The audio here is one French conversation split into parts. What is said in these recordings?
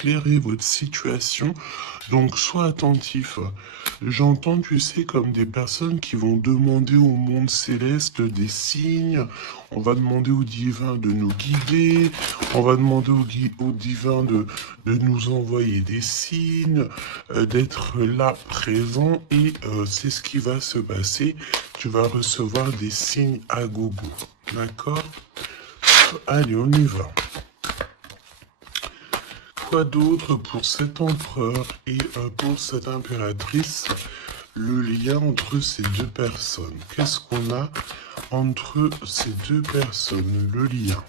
éclairer votre situation. Donc, sois attentif. J'entends, tu sais, comme des personnes qui vont demander au monde céleste des signes. On va demander au divin de nous guider. On va demander au divin de nous envoyer des signes, d'être là, présent. Et c'est ce qui va se passer. Tu vas recevoir des signes à gogo. D'accord? Allez, on y va. Quoi d'autre pour cet empereur et pour cette impératrice? Le lien entre ces deux personnes. Qu'est-ce qu'on a entre ces deux personnes? Le lien.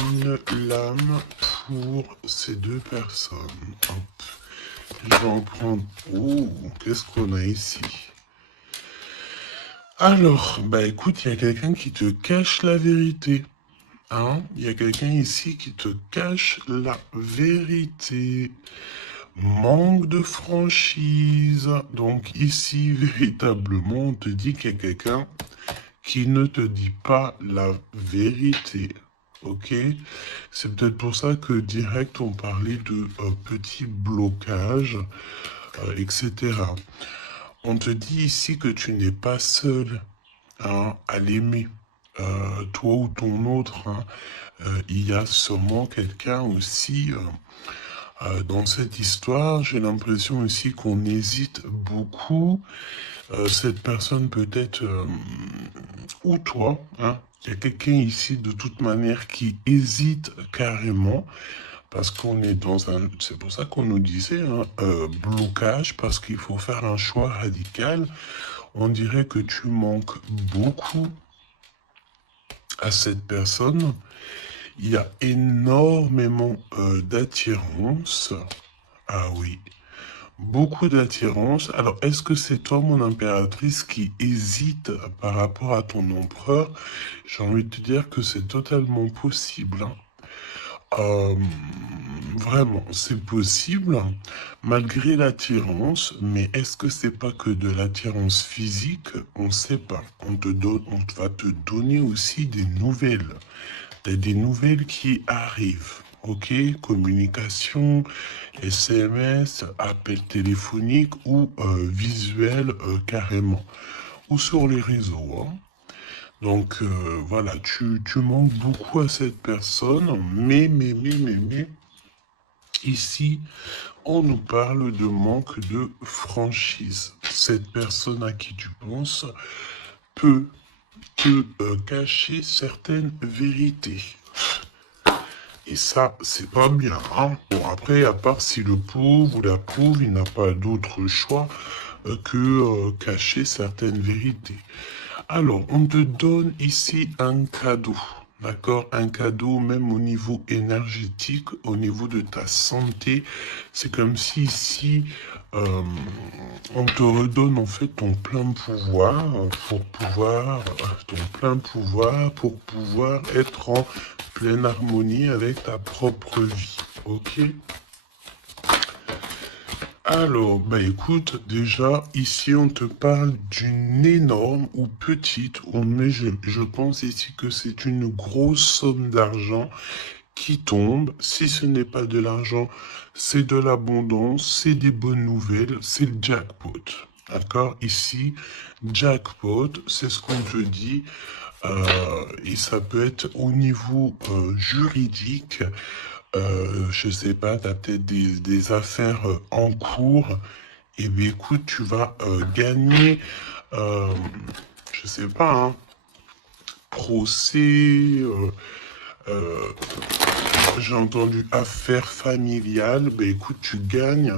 Une lame pour ces deux personnes. Hop. Je vais en prendre... Oh, qu'est-ce qu'on a ici? Alors, bah écoute, il y a quelqu'un qui te cache la vérité. Hein? Il y a quelqu'un ici qui te cache la vérité. Manque de franchise. Donc ici, véritablement, on te dit qu'il y a quelqu'un qui ne te dit pas la vérité. Ok? C'est peut-être pour ça que direct, on parlait de petits blocages, etc. On te dit ici que tu n'es pas seul, hein, à l'aimer. Toi ou ton autre, hein, il y a sûrement quelqu'un aussi dans cette histoire. J'ai l'impression aussi qu'on hésite beaucoup. Cette personne peut-être, ou toi, hein, il y a quelqu'un ici de toute manière qui hésite carrément. Parce qu'on est dans un... C'est pour ça qu'on nous disait, hein, blocage, parce qu'il faut faire un choix radical. On dirait que tu manques beaucoup à cette personne. Il y a énormément d'attirance. Ah oui, beaucoup d'attirance. Alors, est-ce que c'est toi, mon impératrice, qui hésite par rapport à ton empereur? J'ai envie de te dire que c'est totalement possible, hein. Euh, Vraiment, c'est possible, malgré l'attirance, mais est-ce que c'est pas que de l'attirance physique? On ne sait pas. On va te donner aussi des nouvelles. Des nouvelles qui arrivent. Ok? Communication, SMS, appel téléphonique ou visuel carrément. Ou sur les réseaux, hein. Donc voilà, tu manques beaucoup à cette personne, mais, ici, on nous parle de manque de franchise. Cette personne à qui tu penses peut te cacher certaines vérités. Et ça, c'est pas bien, hein. Bon, après, à part si le pauvre ou la pauvre, il n'a pas d'autre choix que cacher certaines vérités. Alors, on te donne ici un cadeau, d'accord? Un cadeau même au niveau énergétique, au niveau de ta santé. C'est comme si ici, on te redonne en fait ton plein pouvoir pour pouvoir être en pleine harmonie avec ta propre vie, ok? Alors, bah écoute, déjà, ici, on te parle d'une énorme ou petite, mais je pense ici que c'est une grosse somme d'argent qui tombe. Si ce n'est pas de l'argent, c'est de l'abondance, c'est des bonnes nouvelles, c'est le jackpot. D'accord? Ici, jackpot, c'est ce qu'on te dit. Et ça peut être au niveau juridique. Je sais pas, tu as peut-être des affaires en cours. Et bien écoute, tu vas gagner, euh, je sais pas, hein, procès, euh, j'ai entendu affaires familiales. Ben écoute, tu gagnes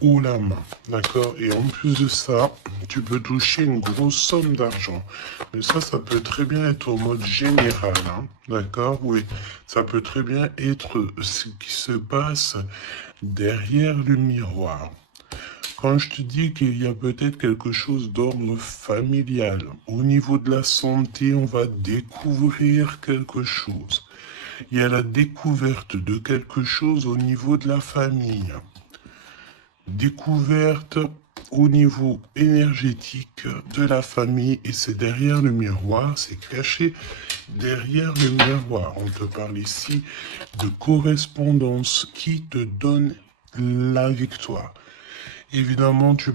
haut la main, d'accord? Et en plus de ça, tu peux toucher une grosse somme d'argent. Mais ça peut très bien être au mode général, hein, d'accord? Oui, ça peut très bien être ce qui se passe derrière le miroir. Quand je te dis qu'il y a peut-être quelque chose d'ordre familial, au niveau de la santé, on va découvrir quelque chose. Il y a la découverte de quelque chose au niveau de la famille. Découverte au niveau énergétique de la famille et c'est derrière le miroir, c'est caché derrière le miroir. On te parle ici de correspondance qui te donne la victoire. Évidemment, tu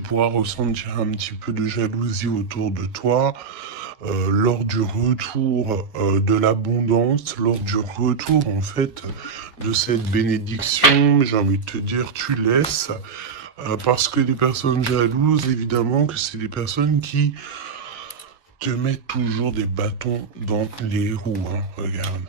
pourras ressentir un petit peu de jalousie autour de toi lors du retour de l'abondance, lors du retour en fait de cette bénédiction. J'ai envie de te dire, tu laisses parce que les personnes jalouses, évidemment, que c'est des personnes qui te mettent toujours des bâtons dans les roues. Hein. Regarde,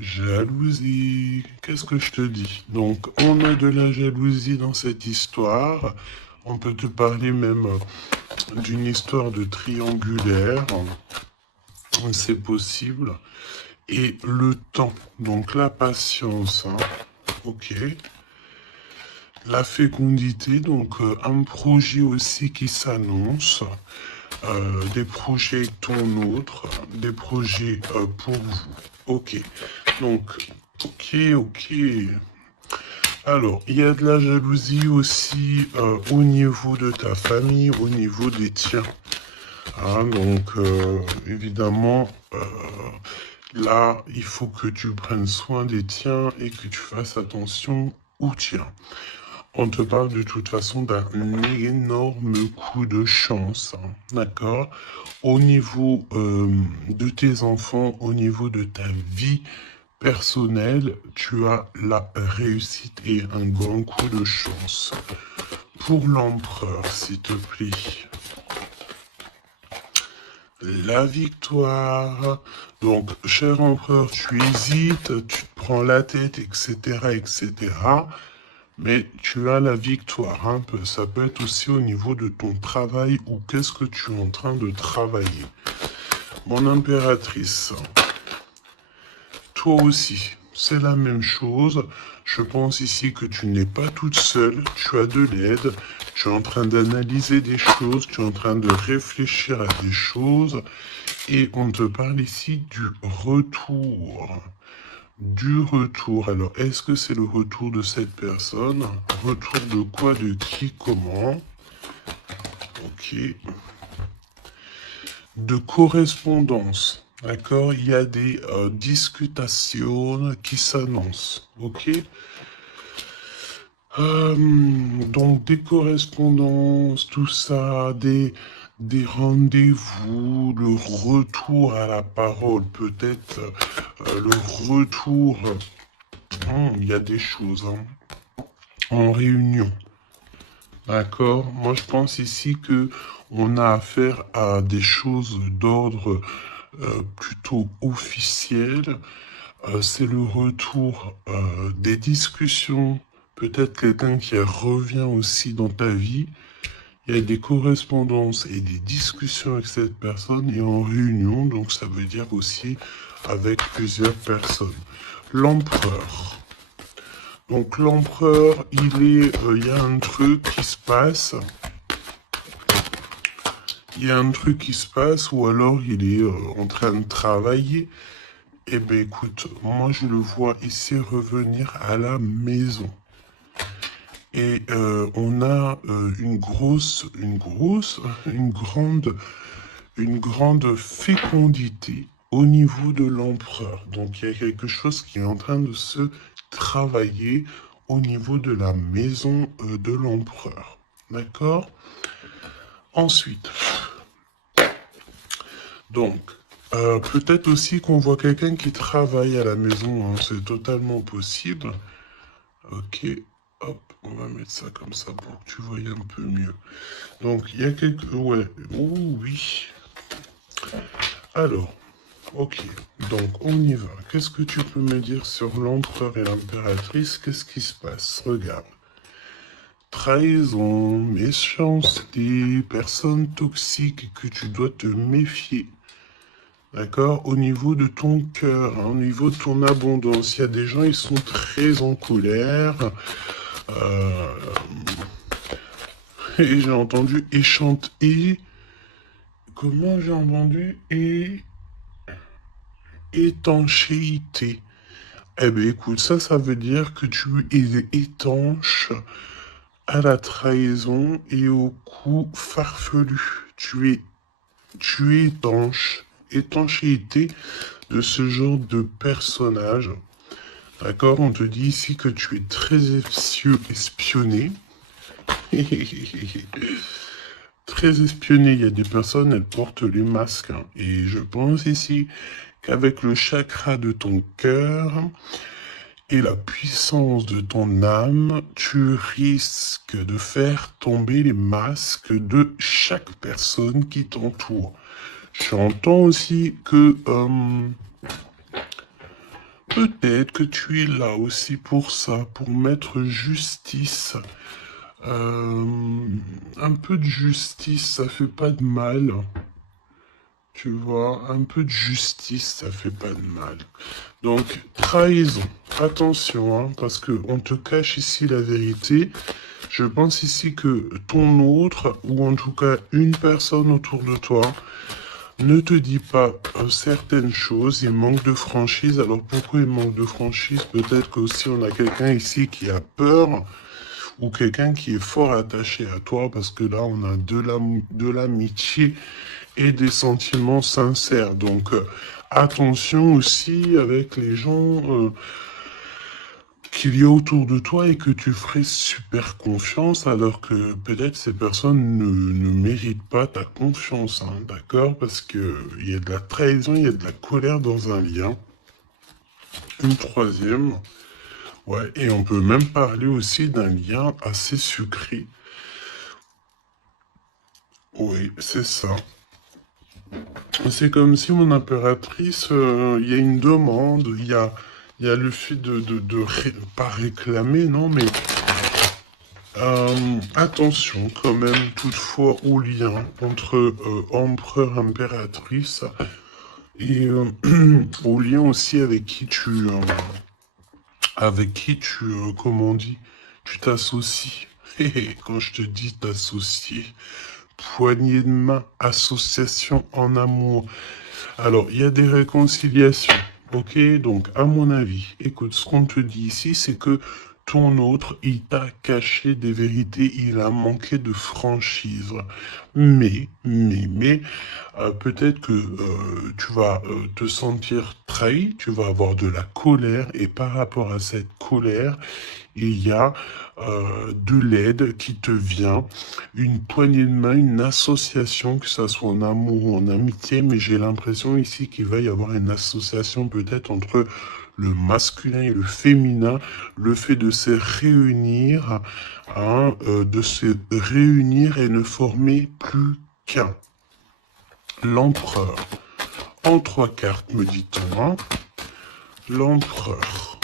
jalousie, qu'est-ce que je te dis? Donc, on a de la jalousie dans cette histoire. On peut te parler même d'une histoire de triangulaire. C'est possible. Et le temps, donc la patience, hein. Ok. La fécondité, donc un projet aussi qui s'annonce. Des projets ton autre, des projets pour vous. Ok. Donc, ok. Alors, il y a de la jalousie aussi au niveau de ta famille, au niveau des tiens. Hein, donc, évidemment, là, il faut que tu prennes soin des tiens et que tu fasses attention aux tiens. On te parle de toute façon d'un énorme coup de chance, hein, d'accord? Au niveau de tes enfants, au niveau de ta vie personnelle, tu as la réussite et un grand coup de chance. Pour l'empereur, s'il te plaît. La victoire. Donc, cher empereur, tu hésites, tu te prends la tête, etc., etc. Mais tu as la victoire. Hein. Ça peut être aussi au niveau de ton travail ou qu'est-ce que tu es en train de travailler. Mon impératrice, toi aussi, c'est la même chose. Je pense ici que tu n'es pas toute seule, tu as de l'aide, tu es en train d'analyser des choses, tu es en train de réfléchir à des choses et on te parle ici du retour. Du retour. Alors, est-ce que c'est le retour de cette personne? Retour de quoi? De qui? Comment? Ok. De correspondance. D'accord? Il y a des discutations qui s'annoncent. Ok? Donc, des correspondances, tout ça, des rendez-vous, le retour à la parole, peut-être le retour. Il y a des choses hein, en réunion. D'accord? Moi, je pense ici que on a affaire à des choses d'ordre plutôt officiel. C'est le retour des discussions. Peut-être quelqu'un qui revient aussi dans ta vie. Il y a des correspondances et des discussions avec cette personne et en réunion. Donc, ça veut dire aussi avec plusieurs personnes. L'empereur. Donc l'empereur, il y a un truc qui se passe. Il y a un truc qui se passe ou alors il est en train de travailler. Eh bien écoute, moi je le vois ici revenir à la maison. Et on a une grande fécondité au niveau de l'empereur. Donc il y a quelque chose qui est en train de se travailler au niveau de la maison de l'empereur. D'accord? Ensuite, donc, peut-être aussi qu'on voit quelqu'un qui travaille à la maison, hein, c'est totalement possible. Ok, hop, on va mettre ça comme ça pour que tu voyes un peu mieux. Donc, il y a quelques... Ouais, oh, oui. Alors, ok, donc on y va. Qu'est-ce que tu peux me dire sur l'empereur et l'impératrice? Qu'est-ce qui se passe? Regarde. Trahison, méchanceté, personne toxique que tu dois te méfier. D'accord? Au niveau de ton cœur, hein, au niveau de ton abondance, il y a des gens, ils sont très en colère. Euh, et j'ai entendu échanter. Comment j'ai entendu? Étanchéité. Eh bien, écoute, ça veut dire que tu es étanche à la trahison et au coup farfelu. Tu es étanche. Étanchéité de ce genre de personnage. D'accord? On te dit ici que tu es très espionné. Très espionné. Il y a des personnes, elles portent les masques, hein. Et je pense ici qu'avec le chakra de ton cœur et la puissance de ton âme, tu risques de faire tomber les masques de chaque personne qui t'entoure. J'entends aussi que peut-être que tu es là aussi pour ça, pour mettre justice. Un peu de justice, ça fait pas de mal. Tu vois, un peu de justice, ça fait pas de mal. Donc, trahison. Attention, hein, parce que on te cache ici la vérité. Je pense ici que ton autre, ou en tout cas une personne autour de toi, ne te dit pas certaines choses, il manque de franchise. Alors pourquoi il manque de franchise? Peut-être qu'aussi on a quelqu'un ici qui a peur, ou quelqu'un qui est fort attaché à toi, parce que là on a de l'amitié et des sentiments sincères. Donc attention aussi avec les gens qu'il y a autour de toi et que tu ferais super confiance alors que peut-être ces personnes ne méritent pas ta confiance, hein, d'accord? Parce que il y a de la trahison, il y a de la colère dans un lien. Une troisième, ouais, et on peut même parler aussi d'un lien assez sucré. Oui, c'est ça. C'est comme si mon impératrice, il y a une demande, il y a le fait pas réclamer, non, mais attention quand même toutefois au lien entre empereur impératrice et au lien aussi avec qui tu comment on dit, tu t'associes. Et quand je te dis t'associer, poignée de main, association en amour. Alors, il y a des réconciliations. Ok, donc à mon avis, écoute, ce qu'on te dit ici, c'est que ton autre, il t'a caché des vérités, il a manqué de franchise. Mais, peut-être que tu vas te sentir trahi, tu vas avoir de la colère, et par rapport à cette colère, il y a de l'aide qui te vient, une poignée de main, une association, que ça soit en amour ou en amitié, mais j'ai l'impression ici qu'il va y avoir une association peut-être entre le masculin et le féminin, le fait de se réunir, hein, de se réunir et ne former plus qu'un. L'empereur. En trois cartes, me dit-on, hein. L'empereur.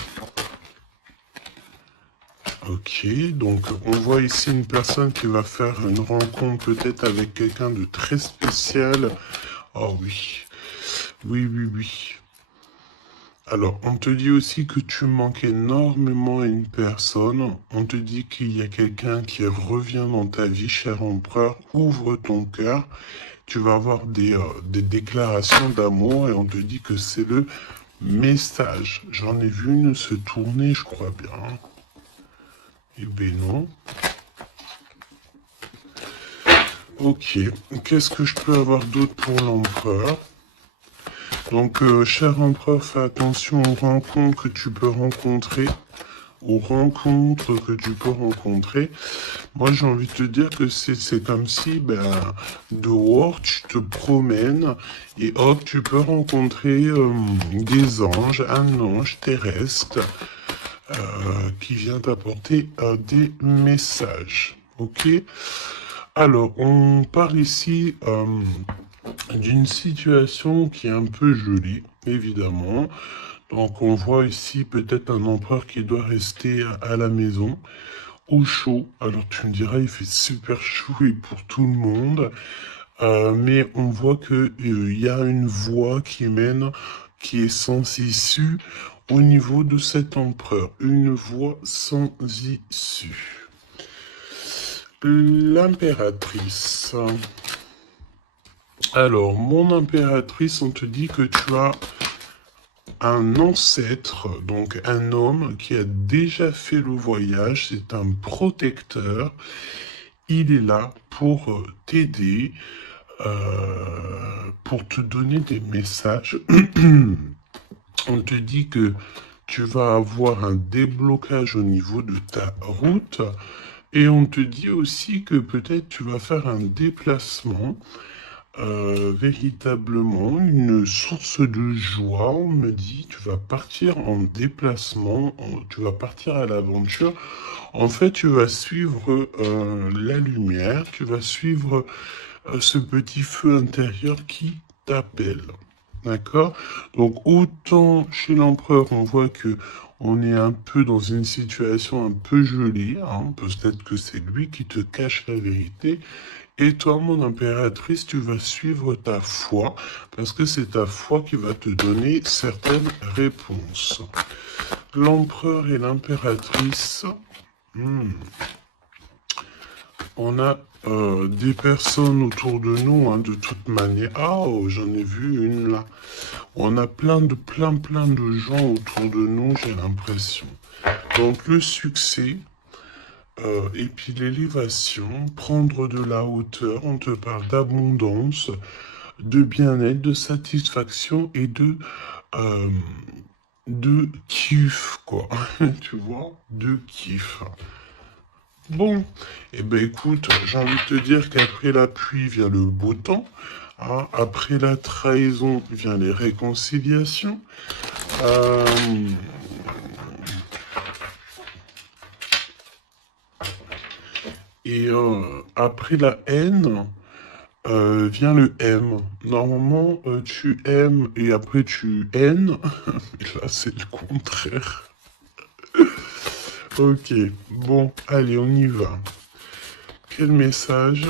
Ok, donc on voit ici une personne qui va faire une rencontre peut-être avec quelqu'un de très spécial. Oh oui, oui, oui, oui. Alors, on te dit aussi que tu manques énormément à une personne. On te dit qu'il y a quelqu'un qui revient dans ta vie, cher empereur. Ouvre ton cœur. Tu vas avoir des déclarations d'amour et on te dit que c'est le message. J'en ai vu une se tourner, je crois bien. Eh ben non. Ok, qu'est-ce que je peux avoir d'autre pour l'empereur? Donc, cher empereur, fais attention aux rencontres que tu peux rencontrer. Aux rencontres que tu peux rencontrer. Moi, j'ai envie de te dire que c'est comme si, ben, dehors, tu te promènes et hop, tu peux rencontrer des anges, un ange terrestre qui vient t'apporter des messages. Ok? Alors, on parle ici d'une situation qui est un peu jolie, évidemment. Donc, on voit ici peut-être un empereur qui doit rester à la maison, au chaud. Alors, tu me diras, il fait super chaud et pour tout le monde. Mais on voit que il y a une voie qui mène, qui est sans issue au niveau de cet empereur. Une voie sans issue. L'impératrice. Alors, mon impératrice, on te dit que tu as un ancêtre, donc un homme qui a déjà fait le voyage, c'est un protecteur. Il est là pour t'aider, pour te donner des messages. On te dit que tu vas avoir un déblocage au niveau de ta route et on te dit aussi que peut-être tu vas faire un déplacement, véritablement une source de joie. On me dit tu vas partir en déplacement, tu vas partir à l'aventure. En fait, tu vas suivre la lumière, tu vas suivre ce petit feu intérieur qui t'appelle. D'accord? Donc autant chez l'empereur, on voit que on est un peu dans une situation un peu gelée, hein. Peut-être que c'est lui qui te cache la vérité. Et toi, mon impératrice, tu vas suivre ta foi, parce que c'est ta foi qui va te donner certaines réponses. L'empereur et l'impératrice, on a des personnes autour de nous, hein, de toute manière. Ah, oh, j'en ai vu une là. On a plein de gens autour de nous, j'ai l'impression. Donc le succès, et puis l'élévation, prendre de la hauteur, on te parle d'abondance, de bien-être, de satisfaction et euh, de kiff, quoi. Tu vois, de kiff. Bon, eh ben écoute, j'ai envie de te dire qu'après la pluie vient le beau temps. Hein, après la trahison vient les réconciliations. Euh, et après la haine vient le M. Normalement, tu aimes et après tu haines. Là, c'est le contraire. Ok, bon, allez, on y va. Quel message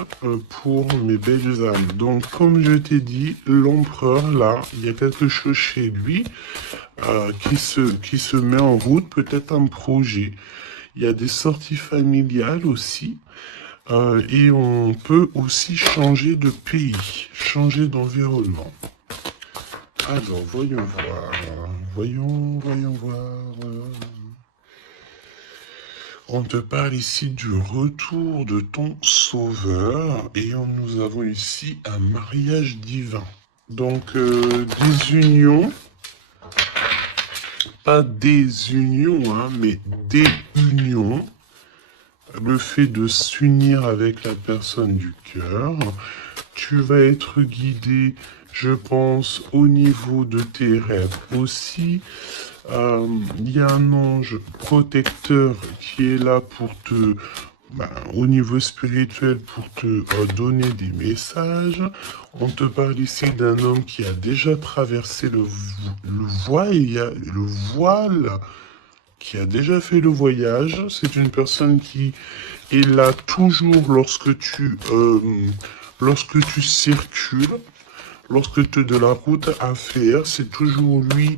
pour mes belles âmes. Donc, comme je t'ai dit, l'empereur, là, il y a quelque chose chez lui qui se met en route, peut-être un projet. Il y a des sorties familiales aussi. Et on peut aussi changer de pays, changer d'environnement. Alors, voyons voir. Voyons voir. On te parle ici du retour de ton sauveur et nous avons ici un mariage divin. Donc des unions, pas des unions, hein, mais des unions. Le fait de s'unir avec la personne du cœur. Tu vas être guidé, je pense, au niveau de tes rêves aussi. Il y a un ange protecteur qui est là pour te, au niveau spirituel, pour te donner des messages. On te parle ici d'un homme qui a déjà traversé le voile, le voile, qui a déjà fait le voyage. C'est une personne qui est là toujours lorsque tu circules. Lorsque tu as de la route à faire, c'est toujours lui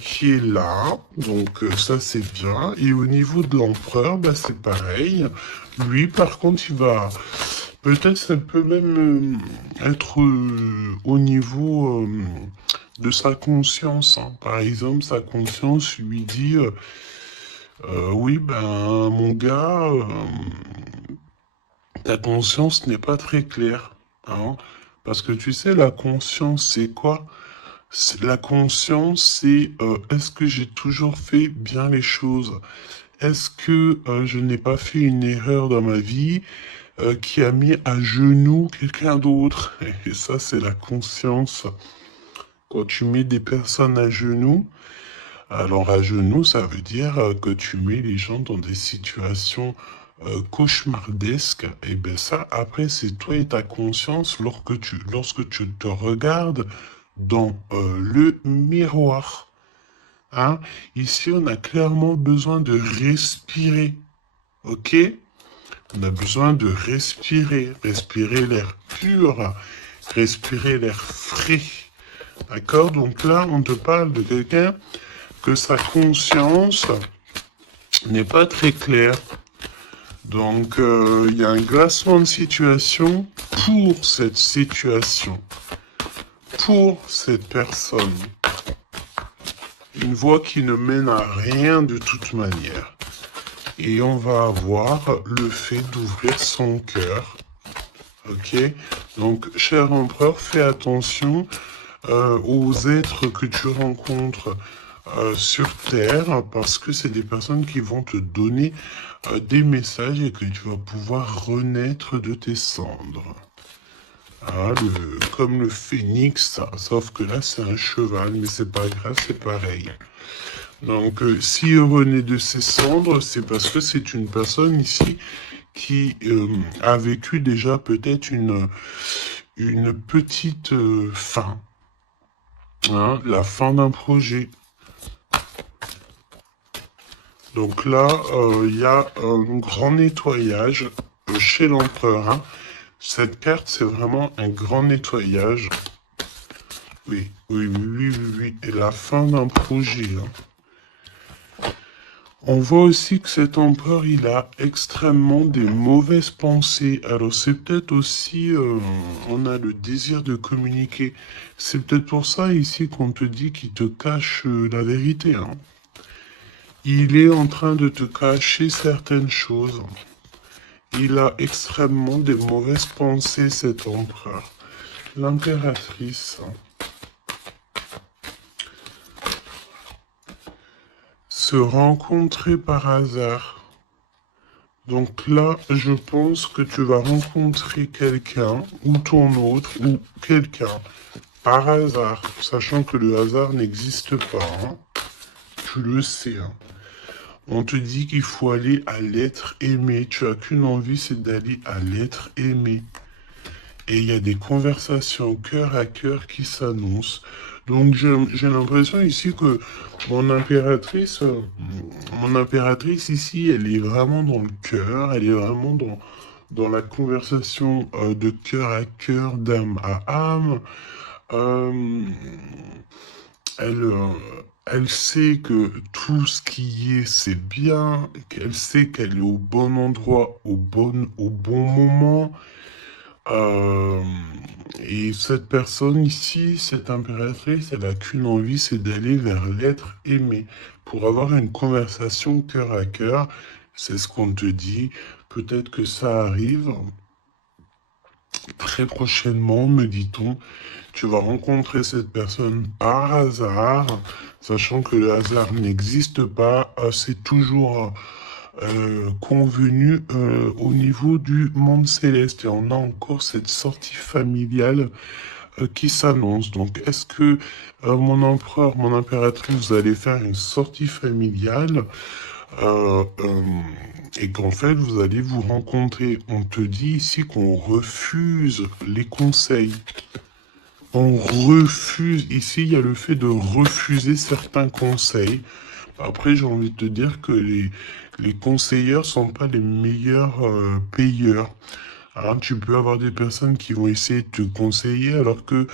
qui est là. Donc ça c'est bien. Et au niveau de l'empereur, c'est pareil. Lui par contre il va... Peut-être ça peut même être au niveau de sa conscience. Hein. Par exemple, sa conscience lui dit oui, mon gars, ta conscience n'est pas très claire. Hein. Parce que tu sais, la conscience, c'est quoi? La conscience, c'est est-ce que j'ai toujours fait bien les choses? Est-ce que je n'ai pas fait une erreur dans ma vie qui a mis à genoux quelqu'un d'autre? Et ça, c'est la conscience. Quand tu mets des personnes à genoux, alors à genoux, ça veut dire que tu mets les gens dans des situations cauchemardesques. Et bien ça, après, c'est toi et ta conscience lorsque tu te regardes dans le miroir. Hein? Ici, on a clairement besoin de respirer. Ok? On a besoin de respirer. Respirer l'air pur. Respirer l'air frais. D'accord? Donc là, on te parle de quelqu'un que sa conscience n'est pas très claire. Donc, il y a un glacement de situation pour cette situation, pour cette personne. Une voie qui ne mène à rien de toute manière. Et on va avoir le fait d'ouvrir son cœur. Ok? Donc, cher empereur, fais attention aux êtres que tu rencontres sur Terre, parce que c'est des personnes qui vont te donner des messages et que tu vas pouvoir renaître de tes cendres. Ah, comme le phénix, sauf que là c'est un cheval, mais c'est pas grave, c'est pareil. Donc, s'il renaît de ses cendres, c'est parce que c'est une personne ici qui a vécu déjà peut-être une petite fin. Hein, la fin d'un projet. Donc là, il y a un grand nettoyage chez l'empereur. Hein. Cette carte, c'est vraiment un grand nettoyage. Oui, oui, oui, oui, oui, oui. Et la fin d'un projet. Hein. On voit aussi que cet empereur, il a extrêmement des mauvaises pensées. Alors c'est peut-être aussi, on a le désir de communiquer. C'est peut-être pour ça ici qu'on te dit qu'il te cache la vérité. Hein. Il est en train de te cacher certaines choses. Il a extrêmement des mauvaises pensées, cet empereur. L'impératrice. Se rencontrer par hasard. Donc là, je pense que tu vas rencontrer quelqu'un, ou ton autre, ou quelqu'un, par hasard, sachant que le hasard n'existe pas. Hein. Tu le sais. Hein. On te dit qu'il faut aller à l'être aimé. Tu as qu'une envie, c'est d'aller à l'être aimé. Et il y a des conversations cœur à cœur qui s'annoncent. Donc j'ai l'impression ici que mon impératrice ici, elle est vraiment dans le cœur, elle est vraiment dans la conversation de cœur à cœur, d'âme à âme. Euh, elle, euh, elle sait que tout ce qui est, c'est bien, qu'elle sait qu'elle est au bon endroit, au bon moment. Euh, et cette personne ici, cette impératrice, elle a qu'une envie, c'est d'aller vers l'être aimé. Pour avoir une conversation cœur à cœur, c'est ce qu'on te dit. Peut-être que ça arrive très prochainement, me dit-on. Tu vas rencontrer cette personne par hasard, sachant que le hasard n'existe pas. C'est toujours convenu au niveau du monde céleste. Et on a encore cette sortie familiale qui s'annonce. Donc, est-ce que mon empereur, mon impératrice, vous allez faire une sortie familiale euh, euh, et qu'en fait, vous allez vous rencontrer? On te dit ici qu'on refuse les conseils. On refuse, ici il y a le fait de refuser certains conseils. Après, j'ai envie de te dire que les conseilleurs sont pas les meilleurs payeurs. Alors, tu peux avoir des personnes qui vont essayer de te conseiller alors que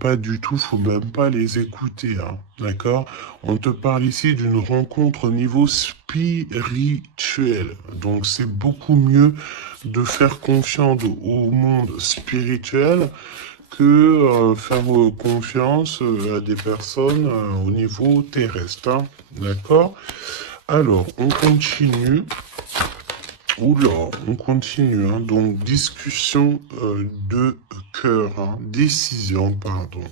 pas du tout, faut même pas les écouter. Hein, d'accord? On te parle ici d'une rencontre au niveau spirituel. Donc, c'est beaucoup mieux de faire confiance au monde spirituel que faire confiance à des personnes au niveau terrestre. Hein, d'accord? Alors, on continue. Oula, on continue. Hein, donc, discussion de cœur. Hein, décision, pardon.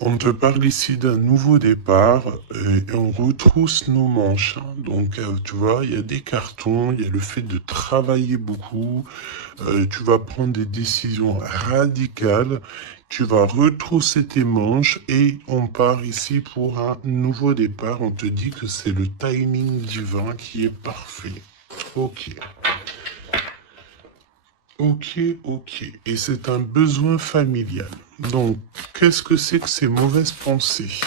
On te parle ici d'un nouveau départ et on retrousse nos manches. Hein. Donc, tu vois, il y a des cartons, il y a le fait de travailler beaucoup. Tu vas prendre des décisions radicales. Tu vas retrousser tes manches et on part ici pour un nouveau départ. On te dit que c'est le timing divin qui est parfait. Ok. Ok, ok. Et c'est un besoin familial. Donc, qu'est-ce que c'est que ces mauvaises pensées?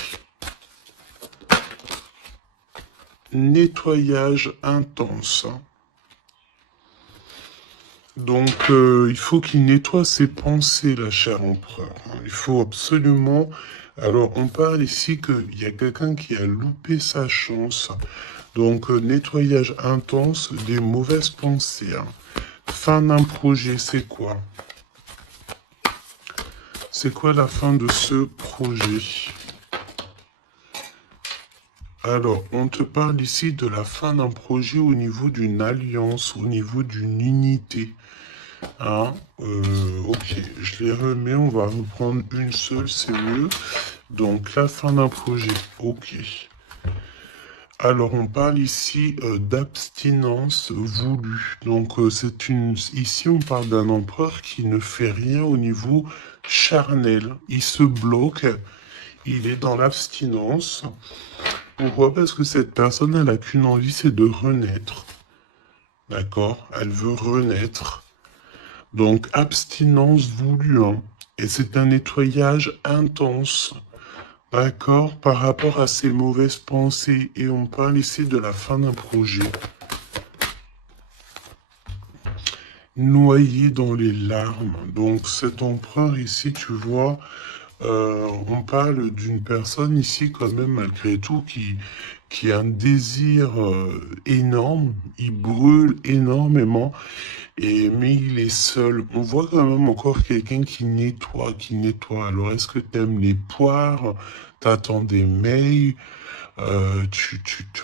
Nettoyage intense. Donc, il faut qu'il nettoie ses pensées, la chère empereur. Il faut absolument... Alors, on parle ici qu'il y a quelqu'un qui a loupé sa chance. Donc, nettoyage intense des mauvaises pensées. Hein. Fin d'un projet, c'est quoi? C'est quoi la fin de ce projet? Alors, on te parle ici de la fin d'un projet au niveau d'une alliance, au niveau d'une unité. Hein, ok, je les remets, on va reprendre une seule, c'est mieux. Donc, la fin d'un projet, ok. Alors, on parle ici d'abstinence voulue. Donc, ici, on parle d'un empereur qui ne fait rien au niveau charnel. Il se bloque, il est dans l'abstinence. Pourquoi? Parce que cette personne, elle n'a qu'une envie, c'est de renaître. D'accord? Elle veut renaître. Donc, abstinence voulue, hein. Et c'est un nettoyage intense. D'accord? Par rapport à ses mauvaises pensées. Et on parle ici de la fin d'un projet. Noyé dans les larmes. Donc, cet empereur ici, tu vois, on parle d'une personne ici quand même malgré tout qui a un désir énorme, il brûle énormément, mais il est seul. On voit quand même encore quelqu'un qui nettoie, qui nettoie. Alors est-ce que tu aimes les poires? T'attends des mails? Tu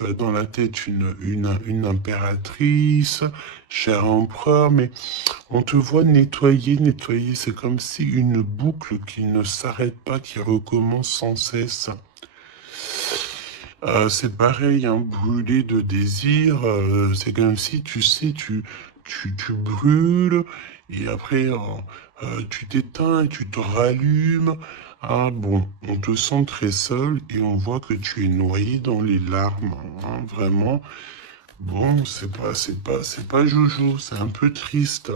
as dans la tête une impératrice, cher empereur, mais on te voit nettoyer, nettoyer. C'est comme si une boucle qui ne s'arrête pas, qui recommence sans cesse. C'est pareil, hein, brûler de désir. C'est comme si, tu sais, tu brûles et après tu t'éteins et tu te rallumes. Ah bon, on te sent très seul et on voit que tu es noyé dans les larmes, hein, vraiment. Bon, c'est pas jojo, c'est un peu triste.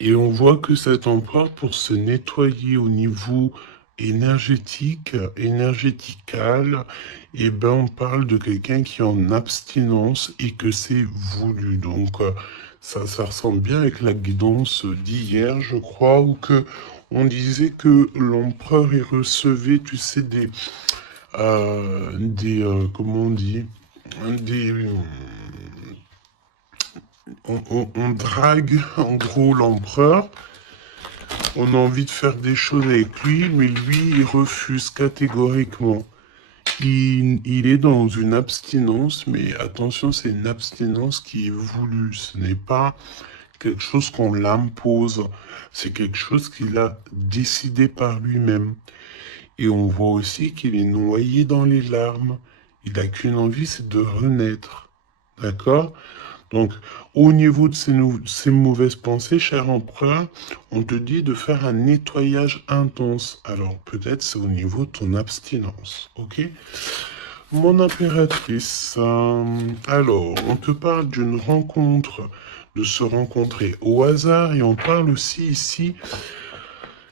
Et on voit que cet empereur, pour se nettoyer au niveau énergétique, énergétical, eh ben, on parle de quelqu'un qui est en abstinence et que c'est voulu. Donc, ça ressemble bien avec la guidance d'hier, je crois, où que on disait que l'empereur, il recevait, tu sais, comment on dit, des, on drague en gros l'empereur. On a envie de faire des choses avec lui, mais lui, il refuse catégoriquement. Il est dans une abstinence, mais attention, c'est une abstinence qui est voulue. Ce n'est pas quelque chose qu'on l'impose. C'est quelque chose qu'il a décidé par lui-même. Et on voit aussi qu'il est noyé dans les larmes. Il n'a qu'une envie, c'est de renaître. D'accord? Donc, au niveau de ces mauvaises pensées, cher empereur, on te dit de faire un nettoyage intense. Alors, peut-être c'est au niveau de ton abstinence, ok? Mon impératrice, alors, on te parle d'une rencontre, de se rencontrer au hasard, et on parle aussi ici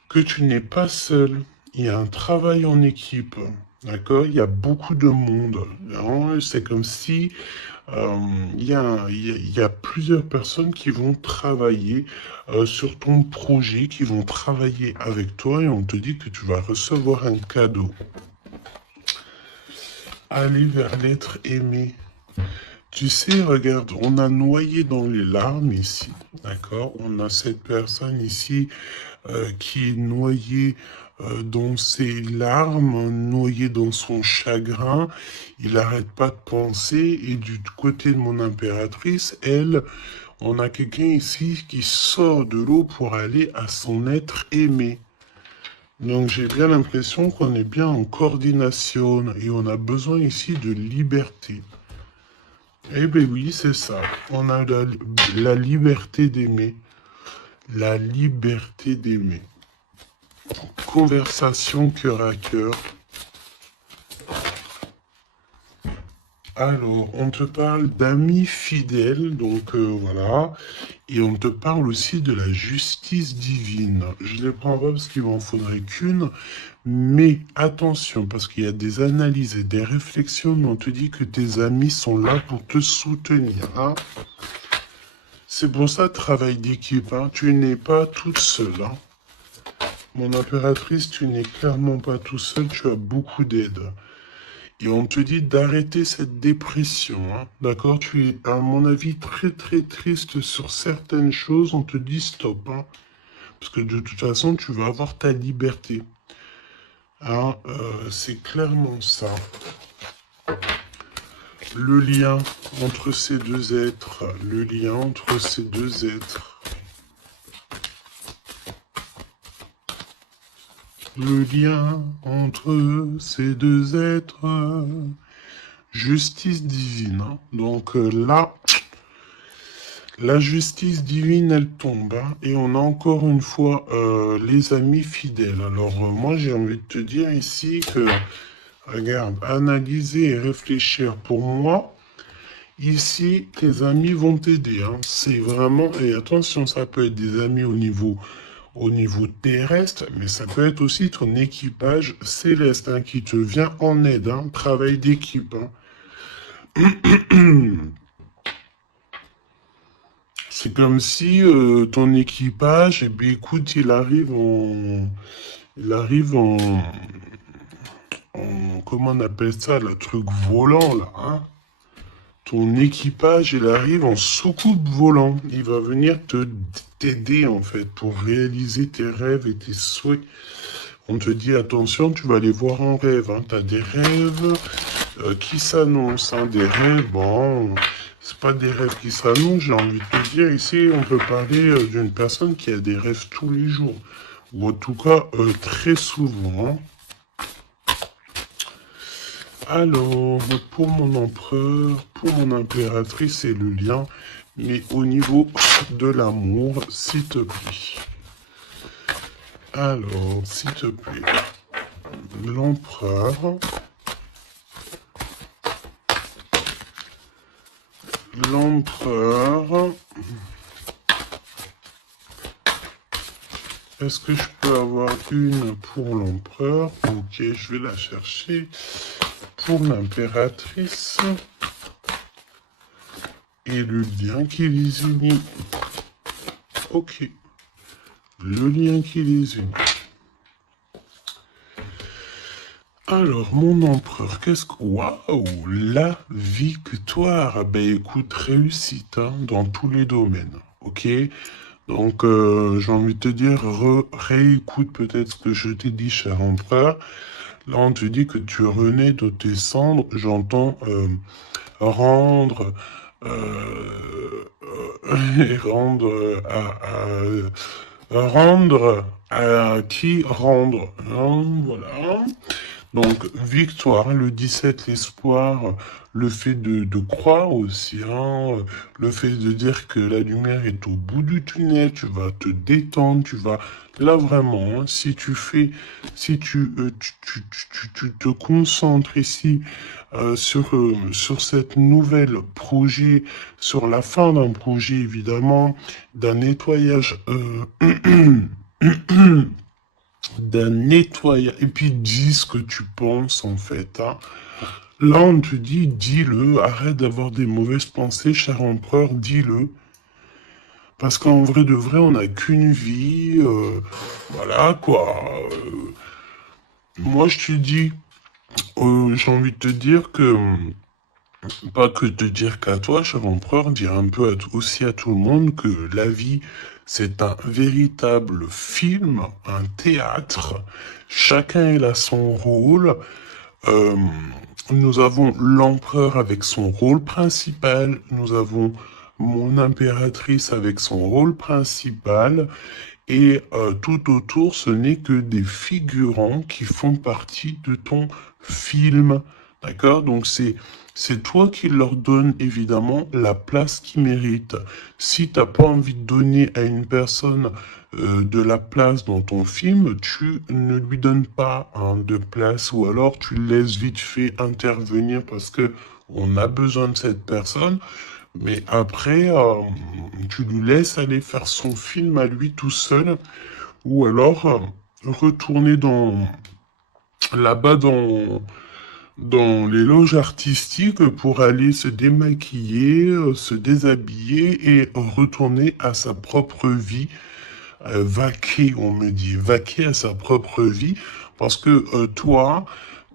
que tu n'es pas seul. Il y a un travail en équipe, d'accord? Il y a beaucoup de monde. Hein. C'est comme si euh, il y a plusieurs personnes qui vont travailler sur ton projet, qui vont travailler avec toi et on te dit que tu vas recevoir un cadeau. Aller vers l'être aimé. Tu sais, regarde, on a noyé dans les larmes ici, d'accord? On a cette personne ici qui est noyée dans ses larmes, noyé dans son chagrin. Il n'arrête pas de penser. Et du côté de mon impératrice, elle, on a quelqu'un ici qui sort de l'eau pour aller à son être aimé. Donc j'ai bien l'impression qu'on est bien en coordination et on a besoin ici de liberté. Eh bien oui, c'est ça. On a la liberté d'aimer. La liberté d'aimer. Conversation cœur à cœur. Alors, on te parle d'amis fidèles, donc voilà. Et on te parle aussi de la justice divine. Je ne les prends pas parce qu'il m'en faudrait qu'une. Mais attention, parce qu'il y a des analyses et des réflexions, mais on te dit que tes amis sont là pour te soutenir. Hein. C'est pour ça, travail d'équipe. Hein. Tu n'es pas toute seule. Hein. Mon impératrice, tu n'es clairement pas tout seul, tu as beaucoup d'aide. Et on te dit d'arrêter cette dépression, hein. D'accord? Tu es, à mon avis, très très triste sur certaines choses, on te dit stop, hein. Parce que de toute façon, tu vas avoir ta liberté. Hein, c'est clairement ça. Le lien entre ces deux êtres, le lien entre ces deux êtres. Le lien entre ces deux êtres. Justice divine. Hein. Donc là, la justice divine, elle tombe. Hein, et on a encore une fois les amis fidèles. Alors moi, j'ai envie de te dire ici que, regarde, analyser et réfléchir pour moi. Ici, tes amis vont t'aider. Hein. C'est vraiment... Et attention, ça peut être des amis au niveau terrestre, mais ça peut être aussi ton équipage céleste hein, qui te vient en aide. Hein. Travail d'équipe. Hein. C'est comme si ton équipage, eh bien, écoute, il arrive comment on appelle ça, le truc volant, là, hein. Ton équipage, il arrive en soucoupe volant. Il va venir t'aider, en fait, pour réaliser tes rêves et tes souhaits. On te dit, attention, tu vas les voir en rêve. Hein. Tu as des rêves qui s'annoncent. Hein. Des rêves, bon, c'est pas des rêves qui s'annoncent, j'ai envie de te dire. Ici, on peut parler d'une personne qui a des rêves tous les jours. Ou en tout cas, très souvent. Hein. Alors, pour mon empereur, pour mon impératrice, c'est le lien. Mais au niveau de l'amour, s'il te plaît. Alors, s'il te plaît. L'empereur. L'empereur. Est-ce que je peux avoir une pour l'empereur? Ok, je vais la chercher. Pour l'impératrice. Et le lien qui les unit. Ok. Le lien qui les unit. Alors, mon empereur, qu'est-ce que... Waouh, la victoire. Ben écoute, réussite hein, dans tous les domaines. Ok. Donc, j'ai envie de te dire, réécoute peut-être ce que je t'ai dit, cher empereur. Là, on te dit que tu renais de tes cendres. J'entends rendre... et rendre rendre à qui rendre. Hein, voilà. Donc, victoire, le 17, l'espoir, le fait de croire aussi, hein, le fait de dire que la lumière est au bout du tunnel, tu vas te détendre, tu vas... Là, vraiment, hein, si tu fais, si tu te concentres ici sur cette nouvelle projet, sur la fin d'un projet, évidemment, d'un nettoyage... d'un nettoyage. Et puis dis ce que tu penses en fait. Hein. Là, on te dit, dis-le, arrête d'avoir des mauvaises pensées, cher empereur, dis-le. Parce qu'en vrai de vrai, on n'a qu'une vie. Voilà quoi. Moi, je te dis, j'ai envie de te dire que. Pas que te dire qu'à toi, cher empereur, dire un peu aussi à tout le monde que la vie, c'est un véritable film, un théâtre. Chacun il a son rôle. Euh, nous avons l'empereur avec son rôle principal. Nous avons mon impératrice avec son rôle principal. Et tout autour, ce n'est que des figurants qui font partie de ton film. D'accord? Donc c'est toi qui leur donne évidemment la place qu'ils méritent. Si tu n'as pas envie de donner à une personne de la place dans ton film, tu ne lui donnes pas hein, de place ou alors tu laisses vite fait intervenir parce que on a besoin de cette personne. Mais après, tu lui laisses aller faire son film à lui tout seul ou alors retourner là-bas dans les loges artistiques pour aller se démaquiller, se déshabiller et retourner à sa propre vie, vaquer, on me dit, vaquer à sa propre vie, parce que toi,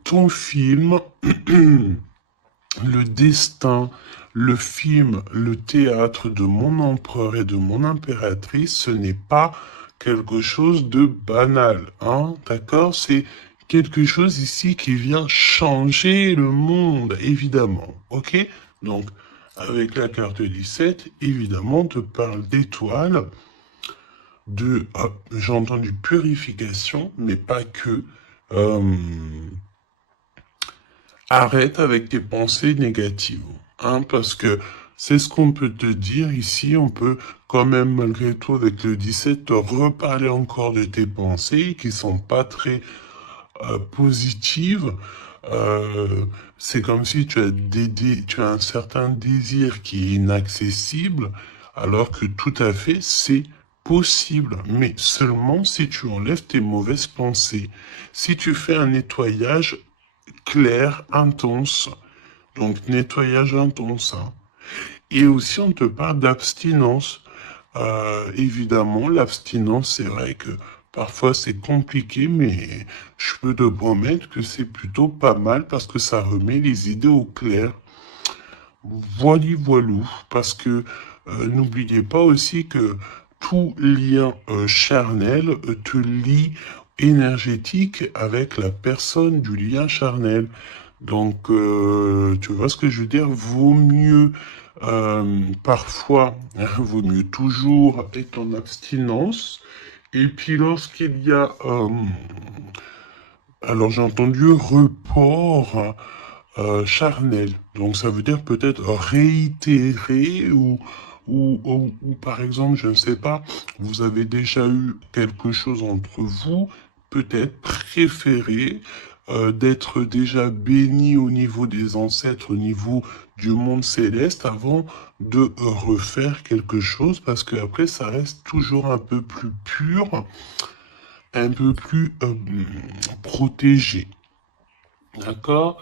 ton film, le destin, le film, le théâtre de mon empereur et de mon impératrice, ce n'est pas quelque chose de banal, hein, d'accord? C'est quelque chose ici qui vient changer le monde, évidemment. Ok? Donc, avec la carte 17, évidemment, on te parle d'étoiles, j'ai entendu purification, mais pas que. Euh, Arrête avec tes pensées négatives, hein, parce que c'est ce qu'on peut te dire ici. On peut quand même, malgré tout, avec le 17, te reparler encore de tes pensées qui sont pas très positives. C'est comme si tu as un certain désir qui est inaccessible, alors que tout à fait, c'est possible, mais seulement si tu enlèves tes mauvaises pensées. Si tu fais un nettoyage clair, intense. Donc, nettoyage intense, hein. Et aussi, on te parle d'abstinence. Évidemment, l'abstinence, c'est vrai que parfois c'est compliqué, mais je peux te promettre que c'est plutôt pas mal parce que ça remet les idées au clair. Voili voilou, parce que n'oubliez pas aussi que tout lien charnel te lie énergétique avec la personne du lien charnel. Donc, tu vois ce que je veux dire? Vaut mieux parfois, vaut mieux toujours être en abstinence. Et puis lorsqu'il y a, alors j'ai entendu report charnel. Donc ça veut dire peut-être réitérer ou par exemple, je ne sais pas, vous avez déjà eu quelque chose entre vous, peut-être préféré d'être déjà béni au niveau des ancêtres, au niveau du monde céleste avant de refaire quelque chose parce que après ça reste toujours un peu plus pur, un peu plus protégé. D'accord?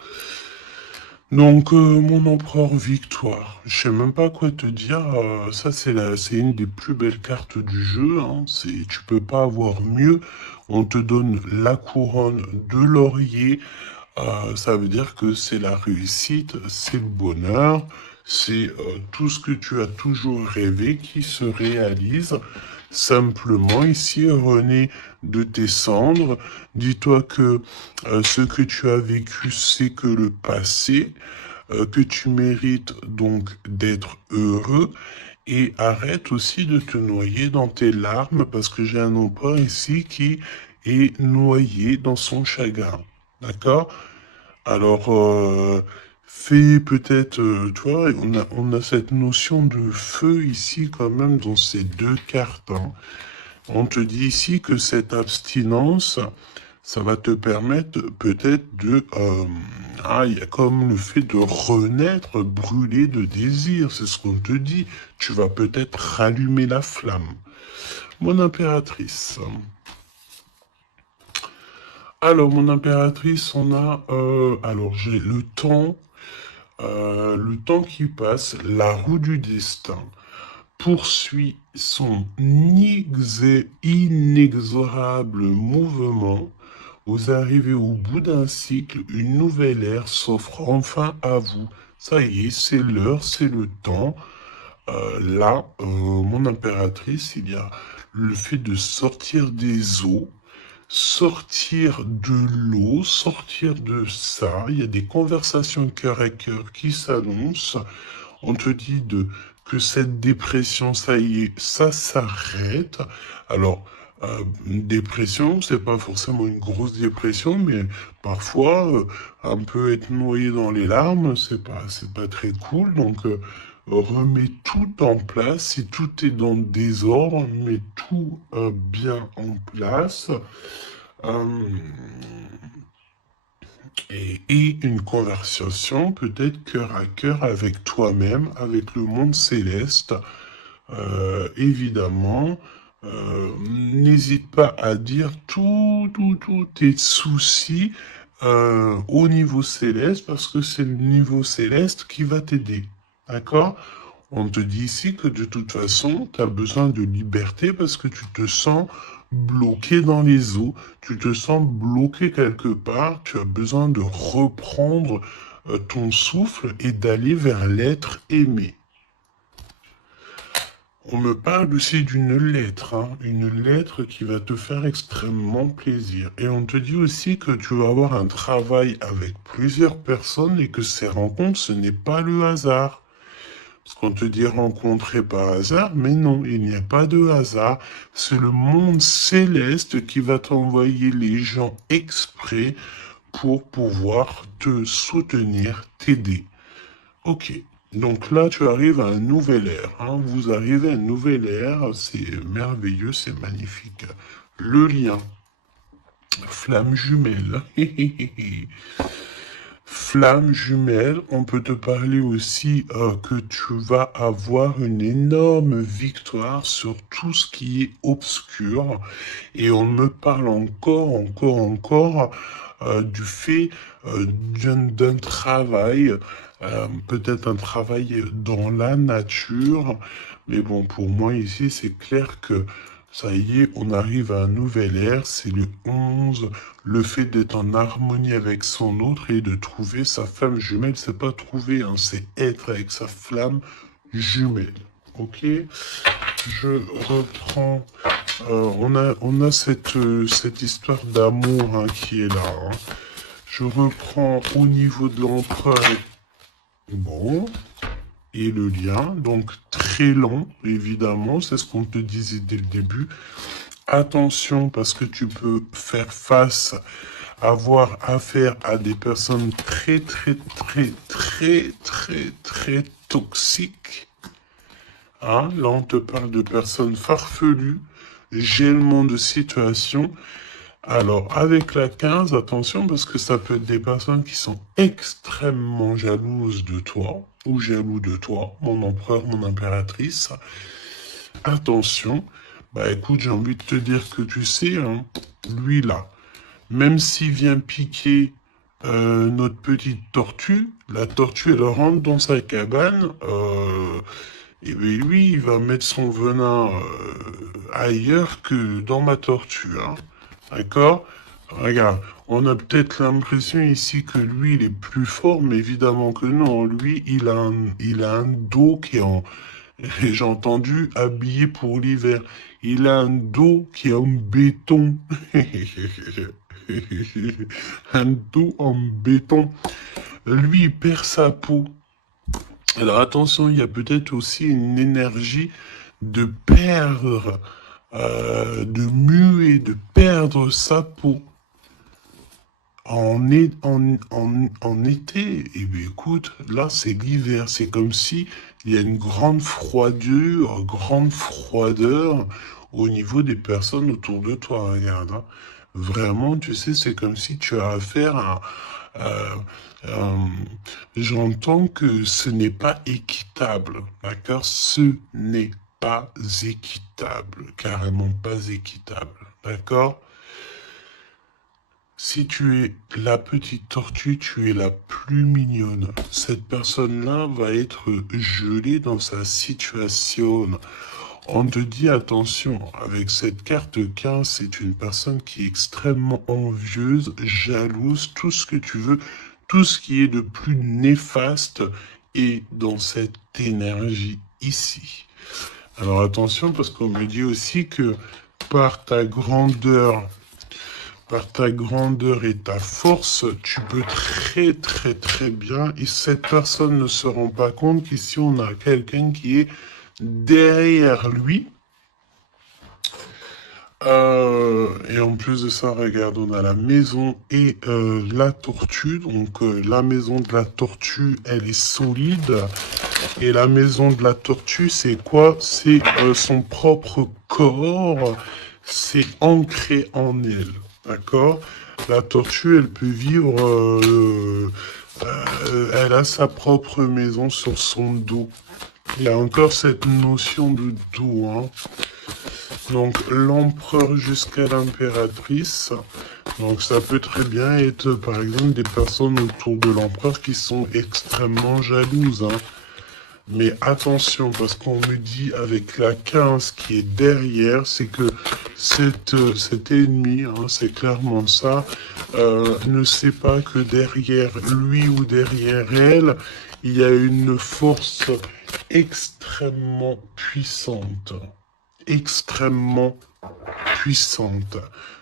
Donc, mon empereur Victoire, je sais même pas quoi te dire, ça c'est une des plus belles cartes du jeu, hein. Tu peux pas avoir mieux. On te donne la couronne de laurier, ça veut dire que c'est la réussite, c'est le bonheur, c'est tout ce que tu as toujours rêvé qui se réalise. Simplement, ici, René, de tes cendres, dis-toi que ce que tu as vécu, c'est que le passé, que tu mérites donc d'être heureux et arrête aussi de te noyer dans tes larmes parce que j'ai un empereur ici qui est noyé dans son chagrin. D'accord? Alors, fais peut-être, tu vois, on a cette notion de feu ici quand même dans ces deux cartes, hein. On te dit ici que cette abstinence, ça va te permettre peut-être de... il y a comme le fait de renaître, brûler de désir, c'est ce qu'on te dit. Tu vas peut-être rallumer la flamme. Mon impératrice. Alors, mon impératrice, on a... alors, j'ai le temps qui passe, la roue du destin poursuit son inexorable mouvement. Vous arrivez au bout d'un cycle, une nouvelle ère s'offre enfin à vous. Ça y est, c'est l'heure, c'est le temps. Là, mon impératrice, il y a le fait de sortir des eaux, sortir de l'eau, sortir de ça. Il y a des conversations cœur à cœur qui s'annoncent. On te dit que cette dépression, ça y est, ça s'arrête. Alors, une dépression, c'est pas forcément une grosse dépression, mais parfois, un peu être noyé dans les larmes, c'est pas très cool. Donc, remets tout en place. Si tout est dans le désordre, mets tout bien en place. Euh, et une conversation peut-être cœur à cœur avec toi-même, avec le monde céleste. Évidemment, n'hésite pas à dire tous tes soucis au niveau céleste parce que c'est le niveau céleste qui va t'aider. D'accord? On te dit ici que de toute façon, tu as besoin de liberté parce que tu te sens bloqué dans les eaux, tu te sens bloqué quelque part, tu as besoin de reprendre ton souffle et d'aller vers l'être aimé. On me parle aussi d'une lettre, hein, une lettre qui va te faire extrêmement plaisir. Et on te dit aussi que tu vas avoir un travail avec plusieurs personnes et que ces rencontres, ce n'est pas le hasard. Parce qu'on te dit rencontrer par hasard, mais non, il n'y a pas de hasard. C'est le monde céleste qui va t'envoyer les gens exprès pour pouvoir te soutenir, t'aider. Ok. Donc là, tu arrives à un nouvel ère. Hein. Vous arrivez à un nouvel ère. C'est merveilleux, c'est magnifique. Le lien. Flamme jumelle. Flamme jumelle, on peut te parler aussi que tu vas avoir une énorme victoire sur tout ce qui est obscur. Et on me parle encore du fait d'un travail, peut-être un travail dans la nature. Mais bon, pour moi ici, c'est clair que ça y est, on arrive à un nouvel ère, c'est le 11. Le fait d'être en harmonie avec son autre et de trouver sa flamme jumelle, c'est pas trouver, hein, c'est être avec sa flamme jumelle. Ok? Je reprends. On a cette histoire d'amour hein, qui est là. Hein. Je reprends au niveau de l'empereur. Bon. Et le lien, donc très long, évidemment, c'est ce qu'on te disait dès le début. Attention, parce que tu peux faire face, avoir affaire à des personnes très toxiques. Hein? Là, on te parle de personnes farfelues, gèlement de situation. Alors, avec la 15, attention, parce que ça peut être des personnes qui sont extrêmement jalouses de toi, ou jaloux de toi, mon empereur, mon impératrice. Attention, bah écoute, j'ai envie de te dire que tu sais, hein, lui là, même s'il vient piquer notre petite tortue, la tortue elle rentre dans sa cabane, et bien lui il va mettre son venin ailleurs que dans ma tortue, hein. D'accord? Regarde, on a peut-être l'impression ici que lui il est plus fort, mais évidemment que non, lui il a un dos qui est en et j'ai entendu habillé pour l'hiver. Il a un dos qui est en béton. Un dos en béton. Lui, il perd sa peau. Alors attention, il y a peut-être aussi une énergie de perdre, de muer, de perdre sa peau. En été, eh bien, écoute, là c'est l'hiver, c'est comme si il y a une grande froideur au niveau des personnes autour de toi, regarde. Hein. Vraiment, tu sais, c'est comme si tu as affaire à... euh, euh, j'entends que ce n'est pas équitable, d'accord? Ce n'est pas équitable, carrément pas équitable, d'accord? Si tu es la petite tortue, tu es la plus mignonne. Cette personne-là va être gelée dans sa situation. On te dit attention, avec cette carte 15, c'est une personne qui est extrêmement envieuse, jalouse, tout ce que tu veux, tout ce qui est de plus néfaste est dans cette énergie ici. Alors attention, parce qu'on me dit aussi que par ta grandeur et ta force, tu peux très bien, et cette personne ne se rend pas compte qu'ici on a quelqu'un qui est derrière lui. Et en plus de ça, regarde, on a la maison et la tortue. Donc la maison de la tortue, elle est solide. Et la maison de la tortue, c'est quoi? C'est son propre corps. C'est ancré en elle. D'accord? La tortue, elle peut vivre... elle a sa propre maison sur son dos. Il y a encore cette notion de dos, hein. Donc l'empereur jusqu'à l'impératrice. Donc ça peut très bien être par exemple des personnes autour de l'empereur qui sont extrêmement jalouses. Hein. Mais attention, parce qu'on me dit avec la 15 qui est derrière, c'est que cet ennemi, hein, c'est clairement ça, ne sait pas que derrière lui ou derrière elle, il y a une force extrêmement puissante. Extrêmement puissante.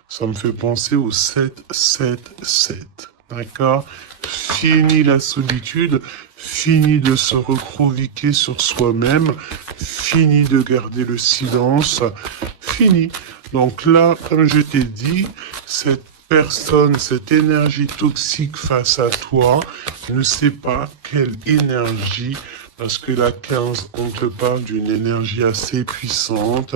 Ça me fait penser au 7-7-7. D'accord? Fini la solitude, fini de se recroqueviller sur soi-même, fini de garder le silence, fini. Donc là, comme je t'ai dit, cette personne, cette énergie toxique face à toi, ne sait pas quelle énergie, parce que la 15, on te parle d'une énergie assez puissante.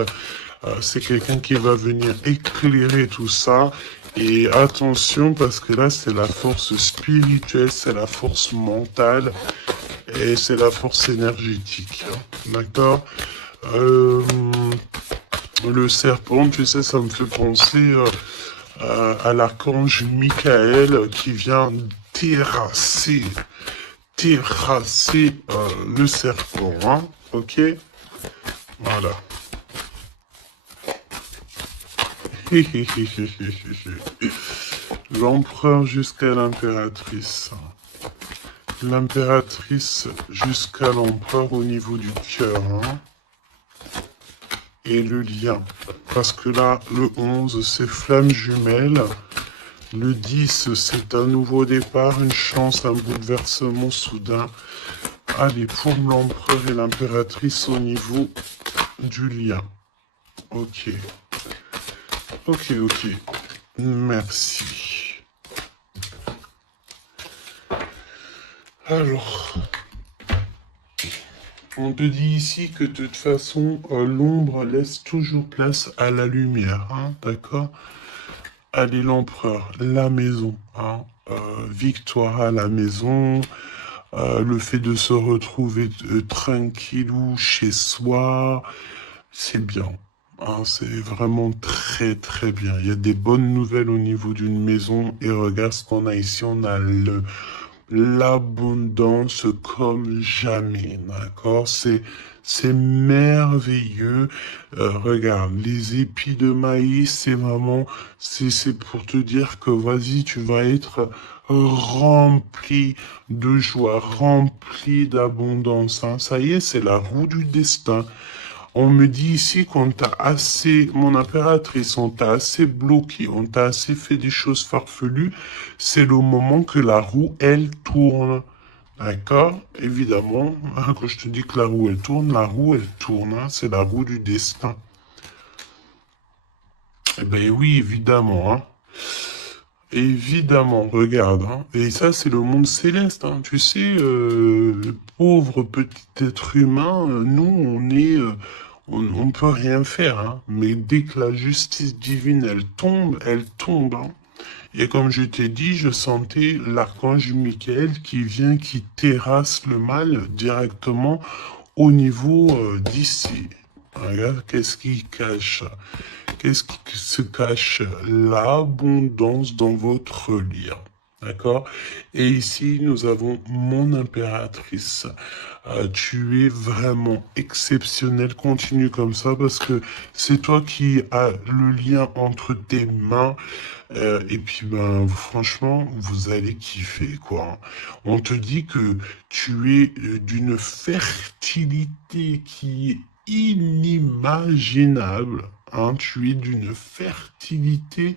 C'est quelqu'un qui va venir éclairer tout ça. Et attention, parce que là, c'est la force spirituelle, c'est la force mentale et c'est la force énergétique. D'accord? Le serpent, tu sais, ça me fait penser à l'archange Michael qui vient terrasser, le serpent. Hein? Ok? Voilà. L'empereur jusqu'à l'impératrice. L'impératrice jusqu'à l'empereur au niveau du cœur. Hein. Et le lien. Parce que là, le 11, c'est flamme jumelle. Le 10, c'est un nouveau départ, une chance, un bouleversement soudain. Allez, pour l'empereur et l'impératrice au niveau du lien. Ok. Ok. Merci. Alors, on te dit ici que de toute façon, l'ombre laisse toujours place à la lumière, hein, d'accord? Allez, l'empereur, la maison, hein, victoire à la maison, le fait de se retrouver tranquillou chez soi, c'est bien. Hein, c'est vraiment très très bien. Il y a des bonnes nouvelles au niveau d'une maison et regarde ce qu'on a ici. On a l'abondance comme jamais, d'accord? C'est merveilleux. Regarde, les épis de maïs, c'est vraiment, c'est pour te dire que vas-y, tu vas être rempli de joie, rempli d'abondance. Hein. Ça y est, c'est la roue du destin. On me dit ici qu'on t'a assez, mon impératrice, on t'a assez bloqué, on t'a assez fait des choses farfelues. C'est le moment que la roue, elle tourne. D'accord? Évidemment, hein, quand je te dis que la roue, elle tourne. Hein, c'est la roue du destin. Eh ben oui, évidemment. Hein. Évidemment, regarde. Hein. Et ça, c'est le monde céleste. Hein. Tu sais, pauvre petit être humain, nous, on est... on peut rien faire, hein. Mais dès que la justice divine, elle tombe. Hein. Et comme je t'ai dit, je sentais l'archange Michael qui vient, qui terrasse le mal directement au niveau d'ici. Regarde, qu'est-ce qui cache? Qu'est-ce qui se cache? L'abondance dans votre lien. D'accord? Et ici, nous avons mon impératrice. Tu es vraiment exceptionnel. Continue comme ça parce que c'est toi qui as le lien entre tes mains. Et puis, ben, franchement, vous allez kiffer, quoi. On te dit que tu es d'une fertilité qui est inimaginable. Hein, tu es d'une fertilité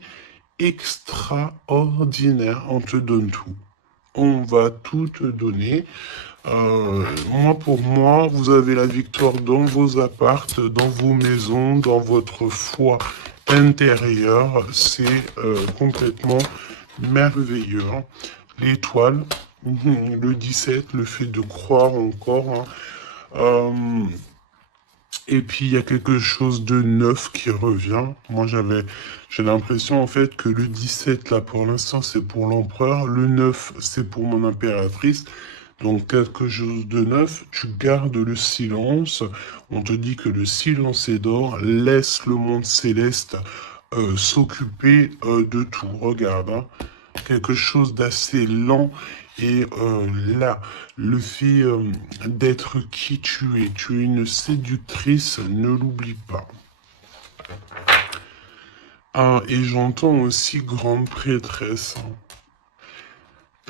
extraordinaire. On te donne tout. On va tout te donner. Moi, pour moi, vous avez la victoire dans vos appartes, dans vos maisons, dans votre foi intérieure. C'est complètement merveilleux. Hein. L'étoile, le 17, le fait de croire encore. Hein. Et puis, il y a quelque chose de neuf qui revient. Moi, j'ai l'impression, en fait, que le 17, là, pour l'instant, c'est pour l'empereur. Le 9, c'est pour mon impératrice. Donc, quelque chose de neuf. Tu gardes le silence. On te dit que le silence est d'or. Laisse le monde céleste s'occuper de tout. Regarde, hein. Quelque chose d'assez lent et là, le fait d'être qui tu es une séductrice, ne l'oublie pas. Ah, et j'entends aussi grande prêtresse.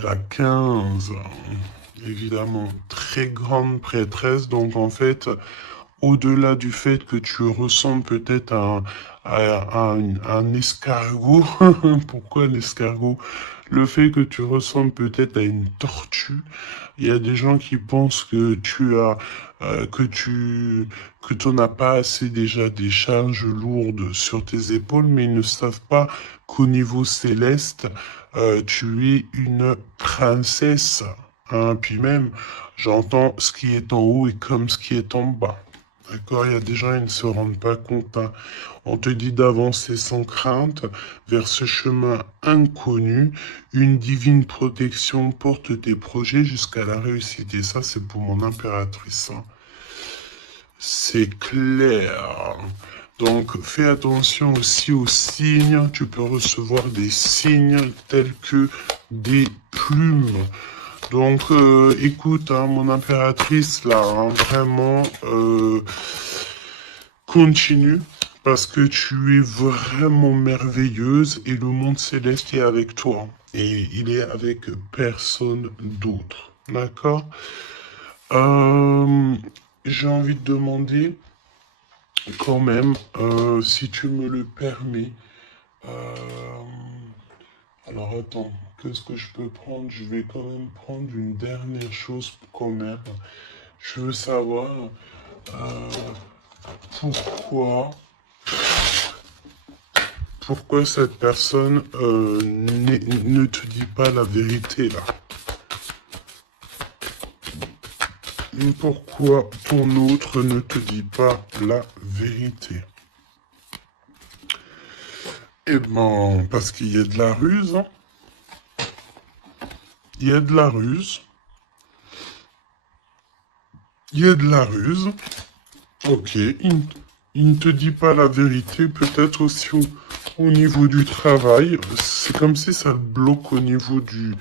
La 15. évidemment, très grande prêtresse. Donc, en fait, au-delà du fait que tu ressembles peut-être à un escargot, pourquoi l'escargot? Le fait que tu ressembles peut-être à une tortue, il y a des gens qui pensent que tu as, que tu n'as pas assez déjà des charges lourdes sur tes épaules, mais ils ne savent pas qu'au niveau céleste, tu es une princesse. Hein, puis même, j'entends ce qui est en haut et comme ce qui est en bas. D'accord, il y a des gens, ils ne se rendent pas compte. Hein. On te dit d'avancer sans crainte vers ce chemin inconnu. Une divine protection porte tes projets jusqu'à la réussite. Et ça, c'est pour mon impératrice. Hein. C'est clair. Donc, fais attention aussi aux signes. Tu peux recevoir des signes tels que des plumes. Donc, écoute, hein, mon impératrice, là, hein, vraiment, continue, parce que tu es vraiment merveilleuse et le monde céleste est avec toi. Et il est avec personne d'autre. D'accord? Euh, j'ai envie de demander, quand même, si tu me le permets, euh, alors attends, qu'est-ce que je peux prendre? Je vais quand même prendre une dernière chose quand même. Je veux savoir pourquoi, pourquoi cette personne ne te dit pas la vérité là. Pourquoi ton autre ne te dit pas la vérité? Eh ben, parce qu'il y a de la ruse. Hein. Il y a de la ruse. Il y a de la ruse. Ok, il ne te dit pas la vérité, peut-être aussi au niveau du travail. C'est comme si ça le bloque au niveau du...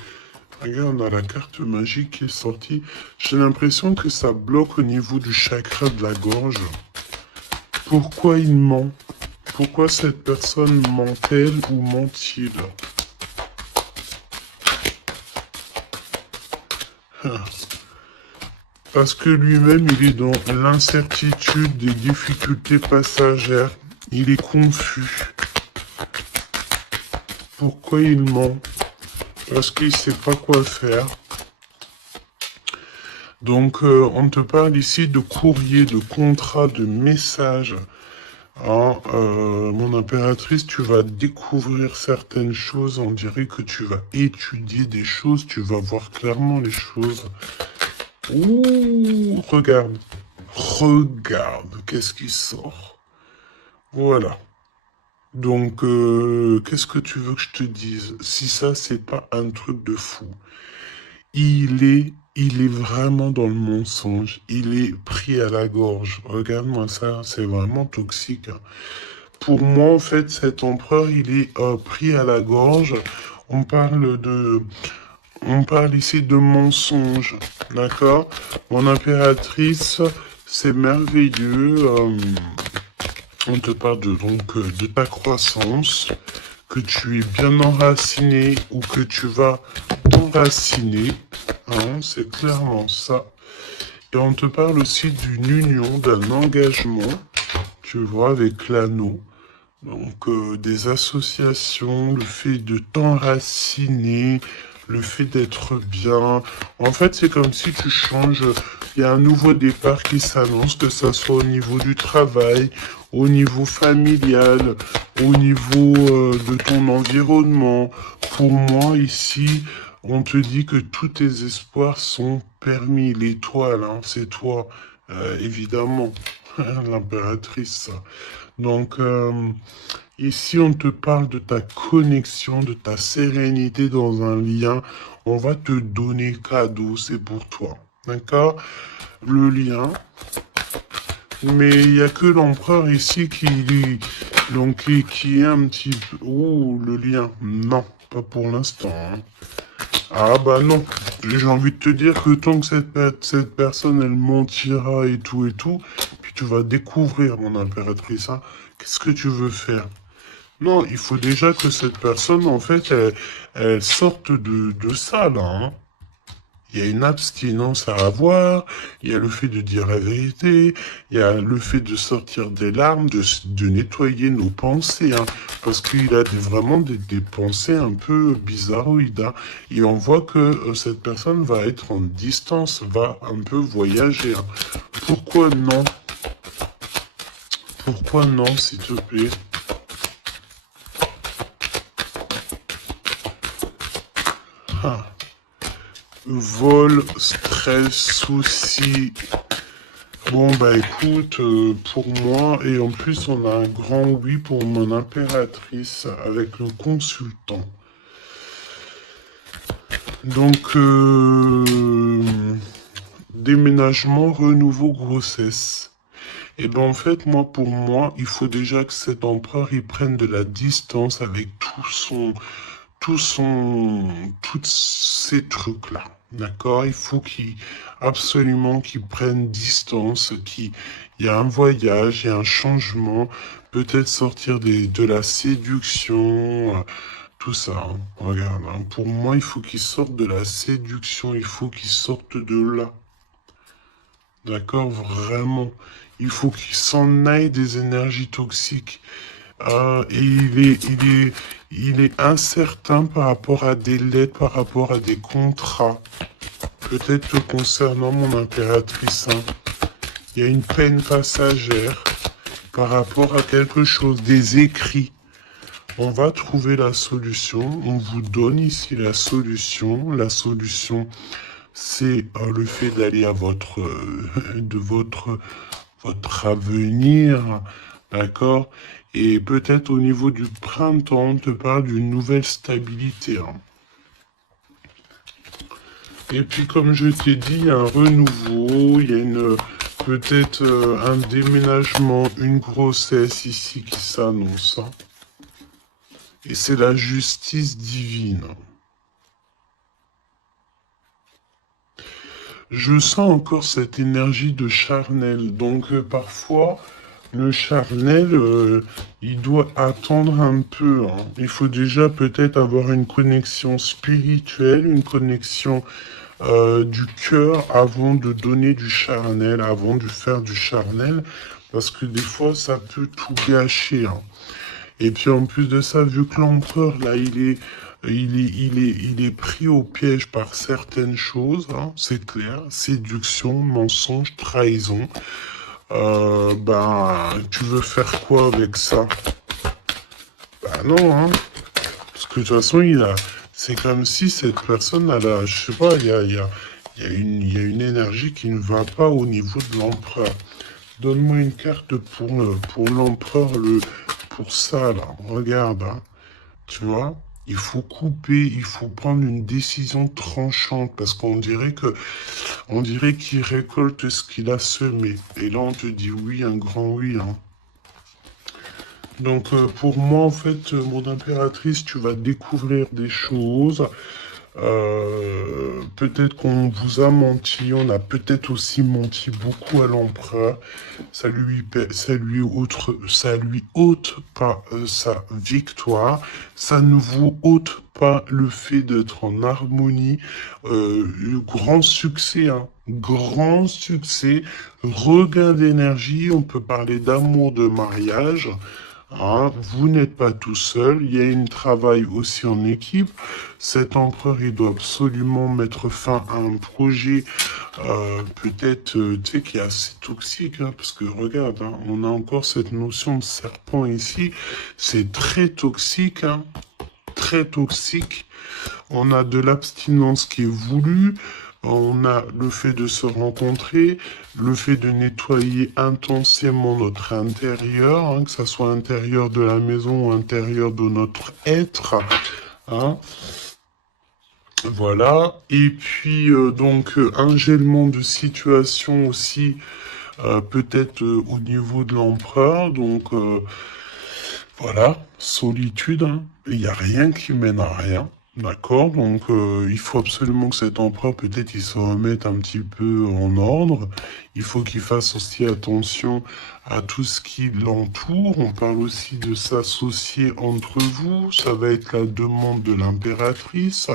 Regarde, on a la carte magique qui est sortie. J'ai l'impression que ça bloque au niveau du chakra de la gorge. Pourquoi il ment? Pourquoi cette personne ment-elle ou ment-il? Parce que lui-même, il est dans l'incertitude des difficultés passagères. Il est confus. Pourquoi il ment? Parce qu'il ne sait pas quoi faire. Donc, on te parle ici de courrier, de contrat, de message. Hein, mon impératrice, tu vas découvrir certaines choses. On dirait que tu vas étudier des choses. Tu vas voir clairement les choses. Ouh, regarde. Regarde, qu'est-ce qui sort. Voilà. Donc, qu'est-ce que tu veux que je te dise? Si ça, c'est pas un truc de fou. Il est vraiment dans le mensonge. Il est pris à la gorge. Regarde-moi ça, c'est vraiment toxique. Hein. Pour moi, en fait, cet empereur, il est pris à la gorge. On parle de, on parle ici de mensonge, d'accord? Mon impératrice, c'est merveilleux. On te parle de ta croissance, que tu es bien enraciné ou que tu vas t'enraciner. Hein, c'est clairement ça. Et on te parle aussi d'une union, d'un engagement, tu vois, avec l'anneau. Donc, des associations, le fait de t'enraciner, le fait d'être bien. En fait, c'est comme si tu changes. Il y a un nouveau départ qui s'annonce, que ça soit au niveau du travail, au niveau familial, au niveau de ton environnement. Pour moi, ici, on te dit que tous tes espoirs sont permis. L'étoile, hein, c'est toi, évidemment, l'impératrice. Donc, ici, on te parle de ta connexion, de ta sérénité dans un lien. On va te donner cadeau, c'est pour toi. D'accord? Le lien. Mais il n'y a que l'empereur ici qui est un petit peu... Ouh, le lien. Non, pas pour l'instant. Hein. Ah bah non. J'ai envie de te dire que tant que cette personne, elle mentira et tout, puis tu vas découvrir, mon impératrice, hein, qu'est-ce que tu veux faire? Non, il faut déjà que cette personne, en fait, elle sorte de ça, là. Hein. Il y a une abstinence à avoir, il y a le fait de dire la vérité, il y a le fait de sortir des larmes, de nettoyer nos pensées, hein, parce qu'il a vraiment des pensées un peu bizarroïdes. Hein, et on voit que cette personne va être en distance, va un peu voyager. Hein. Pourquoi non? Pourquoi non, s'il te plaît? Ah. Vol, stress, soucis. Bon, bah écoute, pour moi, et en plus, on a un grand oui pour mon impératrice avec le consultant. Donc, déménagement, renouveau, grossesse. Et ben en fait, moi, pour moi, il faut déjà que cet empereur, il prenne de la distance avec tous ces trucs-là. D'accord? Il faut absolument qu'il prenne distance, il y a un voyage, il y a un changement, peut-être sortir de la séduction, tout ça. Hein. Regarde, hein. Pour moi, il faut qu'il sorte de la séduction, il faut qu'il sorte de là. D'accord? Vraiment. Il faut qu'il s'en aille des énergies toxiques. Et il est incertain par rapport à des lettres, par rapport à des contrats. Peut-être concernant mon impératrice. Hein. Il y a une peine passagère par rapport à quelque chose, des écrits. On va trouver la solution. On vous donne ici la solution. La solution, c'est le fait d'aller à votre avenir, d'accord? Et peut-être au niveau du printemps, on te parle d'une nouvelle stabilité. Hein. Et puis comme je t'ai dit, il y a un renouveau, il y a peut-être un déménagement, une grossesse ici qui s'annonce. Hein. Et c'est la justice divine. Je sens encore cette énergie de charnel. Donc parfois, le charnel, il doit attendre un peu. Hein. Il faut déjà peut-être avoir une connexion spirituelle, une connexion du cœur avant de donner du charnel, avant de faire du charnel. Parce que des fois, ça peut tout gâcher. Hein. Et puis en plus de ça, vu que l'empereur, là, il est pris au piège par certaines choses, hein, c'est clair, séduction, mensonge, trahison. Tu veux faire quoi avec ça? Bah non, hein. Parce que de toute façon, c'est comme si cette personne, je sais pas, il y a une énergie qui ne va pas au niveau de l'empereur. Donne-moi une carte pour l'empereur, pour ça, là. Regarde, hein. Tu vois? Il faut couper, il faut prendre une décision tranchante parce on dirait qu'il récolte ce qu'il a semé. Et là, on te dit oui, un grand oui. Hein. Donc, pour moi, en fait, mon impératrice, tu vas découvrir des choses. Peut-être qu'on vous a menti, on a peut-être aussi menti beaucoup à l'empereur. Ça lui ôte pas sa victoire. Ça ne vous ôte pas le fait d'être en harmonie. Le grand succès, hein. Grand succès. Regain d'énergie. On peut parler d'amour, de mariage. Hein, vous n'êtes pas tout seul, il y a un travail aussi en équipe. Cet empereur, il doit absolument mettre fin à un projet, peut-être, tu sais, qui est assez toxique, hein, parce que regarde, hein, on a encore cette notion de serpent ici. C'est très toxique, hein, très toxique. On a de l'abstinence qui est voulue. On a le fait de se rencontrer, le fait de nettoyer intensément notre intérieur, hein, que ce soit intérieur de la maison ou intérieur de notre être. Hein. Voilà. Et puis, un gèlement de situation aussi, peut-être au niveau de l'empereur. Donc, voilà, solitude. Hein. Il n'y a rien qui mène à rien. D'accord, donc il faut absolument que cet empereur, peut-être, il se remette un petit peu en ordre. Il faut qu'il fasse aussi attention à tout ce qui l'entoure. On parle aussi de s'associer entre vous. Ça va être la demande de l'impératrice.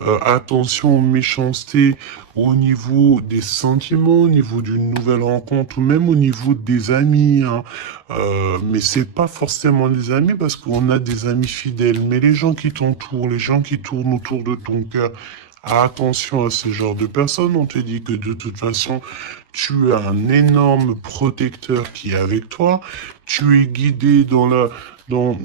Attention aux méchancetés au niveau des sentiments, au niveau d'une nouvelle rencontre ou même au niveau des amis, hein. Mais c'est pas forcément des amis parce qu'on a des amis fidèles. Mais les gens qui t'entourent, les gens qui tournent autour de ton cœur, attention à ce genre de personnes. On te dit que de toute façon, tu as un énorme protecteur qui est avec toi. Tu es guidé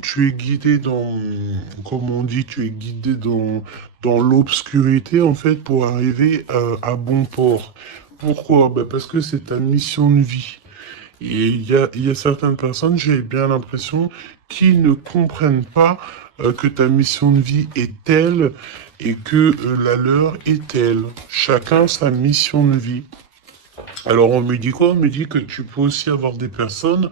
tu es guidé comme on dit, tu es guidé dans l'obscurité, en fait, pour arriver à bon port. Pourquoi? Ben parce que c'est ta mission de vie. Et il y a certaines personnes, j'ai bien l'impression, qui ne comprennent pas que ta mission de vie est telle et que la leur est telle. Chacun sa mission de vie. Alors on me dit quoi? On me dit que tu peux aussi avoir des personnes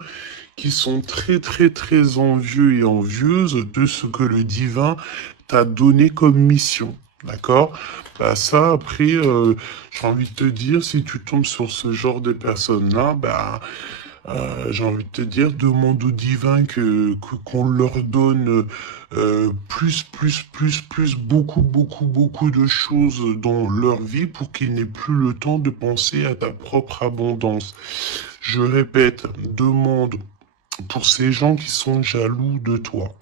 qui sont très très très envieux et envieuses de ce que le divin t'a donné comme mission. D'accord? Bah ça, après, j'ai envie de te dire, si tu tombes sur ce genre de personnes-là, bah, j'ai envie de te dire, demande au divin qu'on leur donne beaucoup de choses dans leur vie pour qu'ils n'aient plus le temps de penser à ta propre abondance. Je répète, demande pour ces gens qui sont jaloux de toi,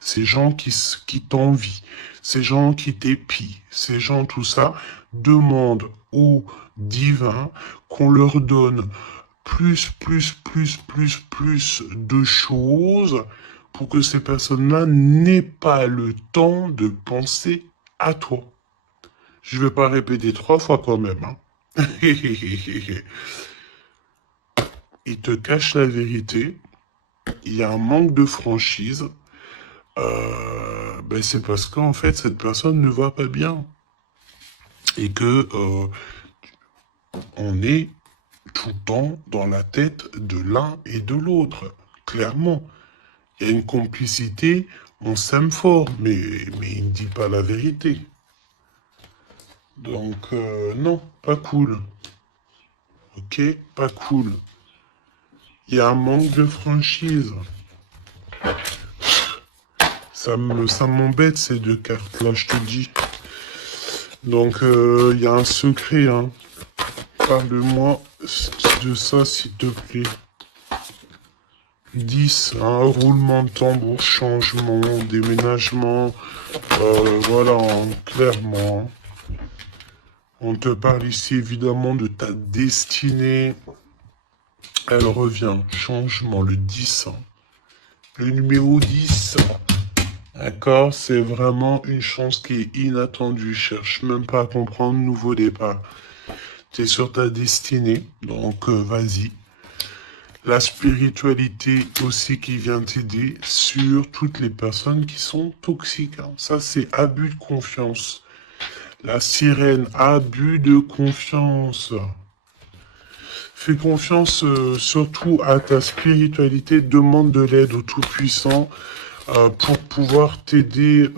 ces gens qui t'envient, ces gens qui t'épient, ces gens tout ça, demande au divin qu'on leur donne plus de choses pour que ces personnes-là n'aient pas le temps de penser à toi. Je vais pas répéter 3 fois quand même, hein. Ils te cachent la vérité. Il y a un manque de franchise. Ben c'est parce qu'en fait, cette personne ne va pas bien. Et que on est tout le temps dans la tête de l'un et de l'autre. Clairement. Il y a une complicité, on s'aime fort, mais il ne dit pas la vérité. Donc, non, pas cool. Ok, pas cool. Il y a un manque de franchise. Ça m'embête ces 2 cartes-là, je te dis. Donc, il y a un secret, hein. Parle-moi de ça, s'il te plaît. 10, un roulement de tambour, changement, déménagement, voilà, hein, clairement. On te parle ici évidemment de ta destinée. Elle revient, changement, le 10. Le numéro 10. D'accord, c'est vraiment une chance qui est inattendue. Cherche même pas à comprendre, nouveau départ. Tu es sur ta destinée, donc vas-y. La spiritualité aussi qui vient t'aider sur toutes les personnes qui sont toxiques, hein. Ça, c'est abus de confiance. La sirène, abus de confiance. Fais confiance surtout à ta spiritualité, demande de l'aide au Tout-Puissant pour pouvoir t'aider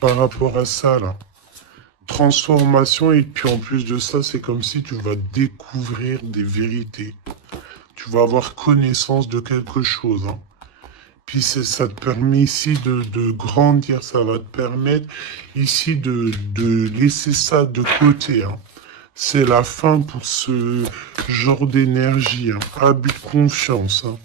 par rapport à ça, là. Transformation, et puis en plus de ça, c'est comme si tu vas découvrir des vérités. Tu vas avoir connaissance de quelque chose, hein. Puis ça te permet ici de grandir, ça va te permettre ici de laisser ça de côté, hein. C'est la fin pour ce genre d'énergie, hein. Abus de confiance, hein.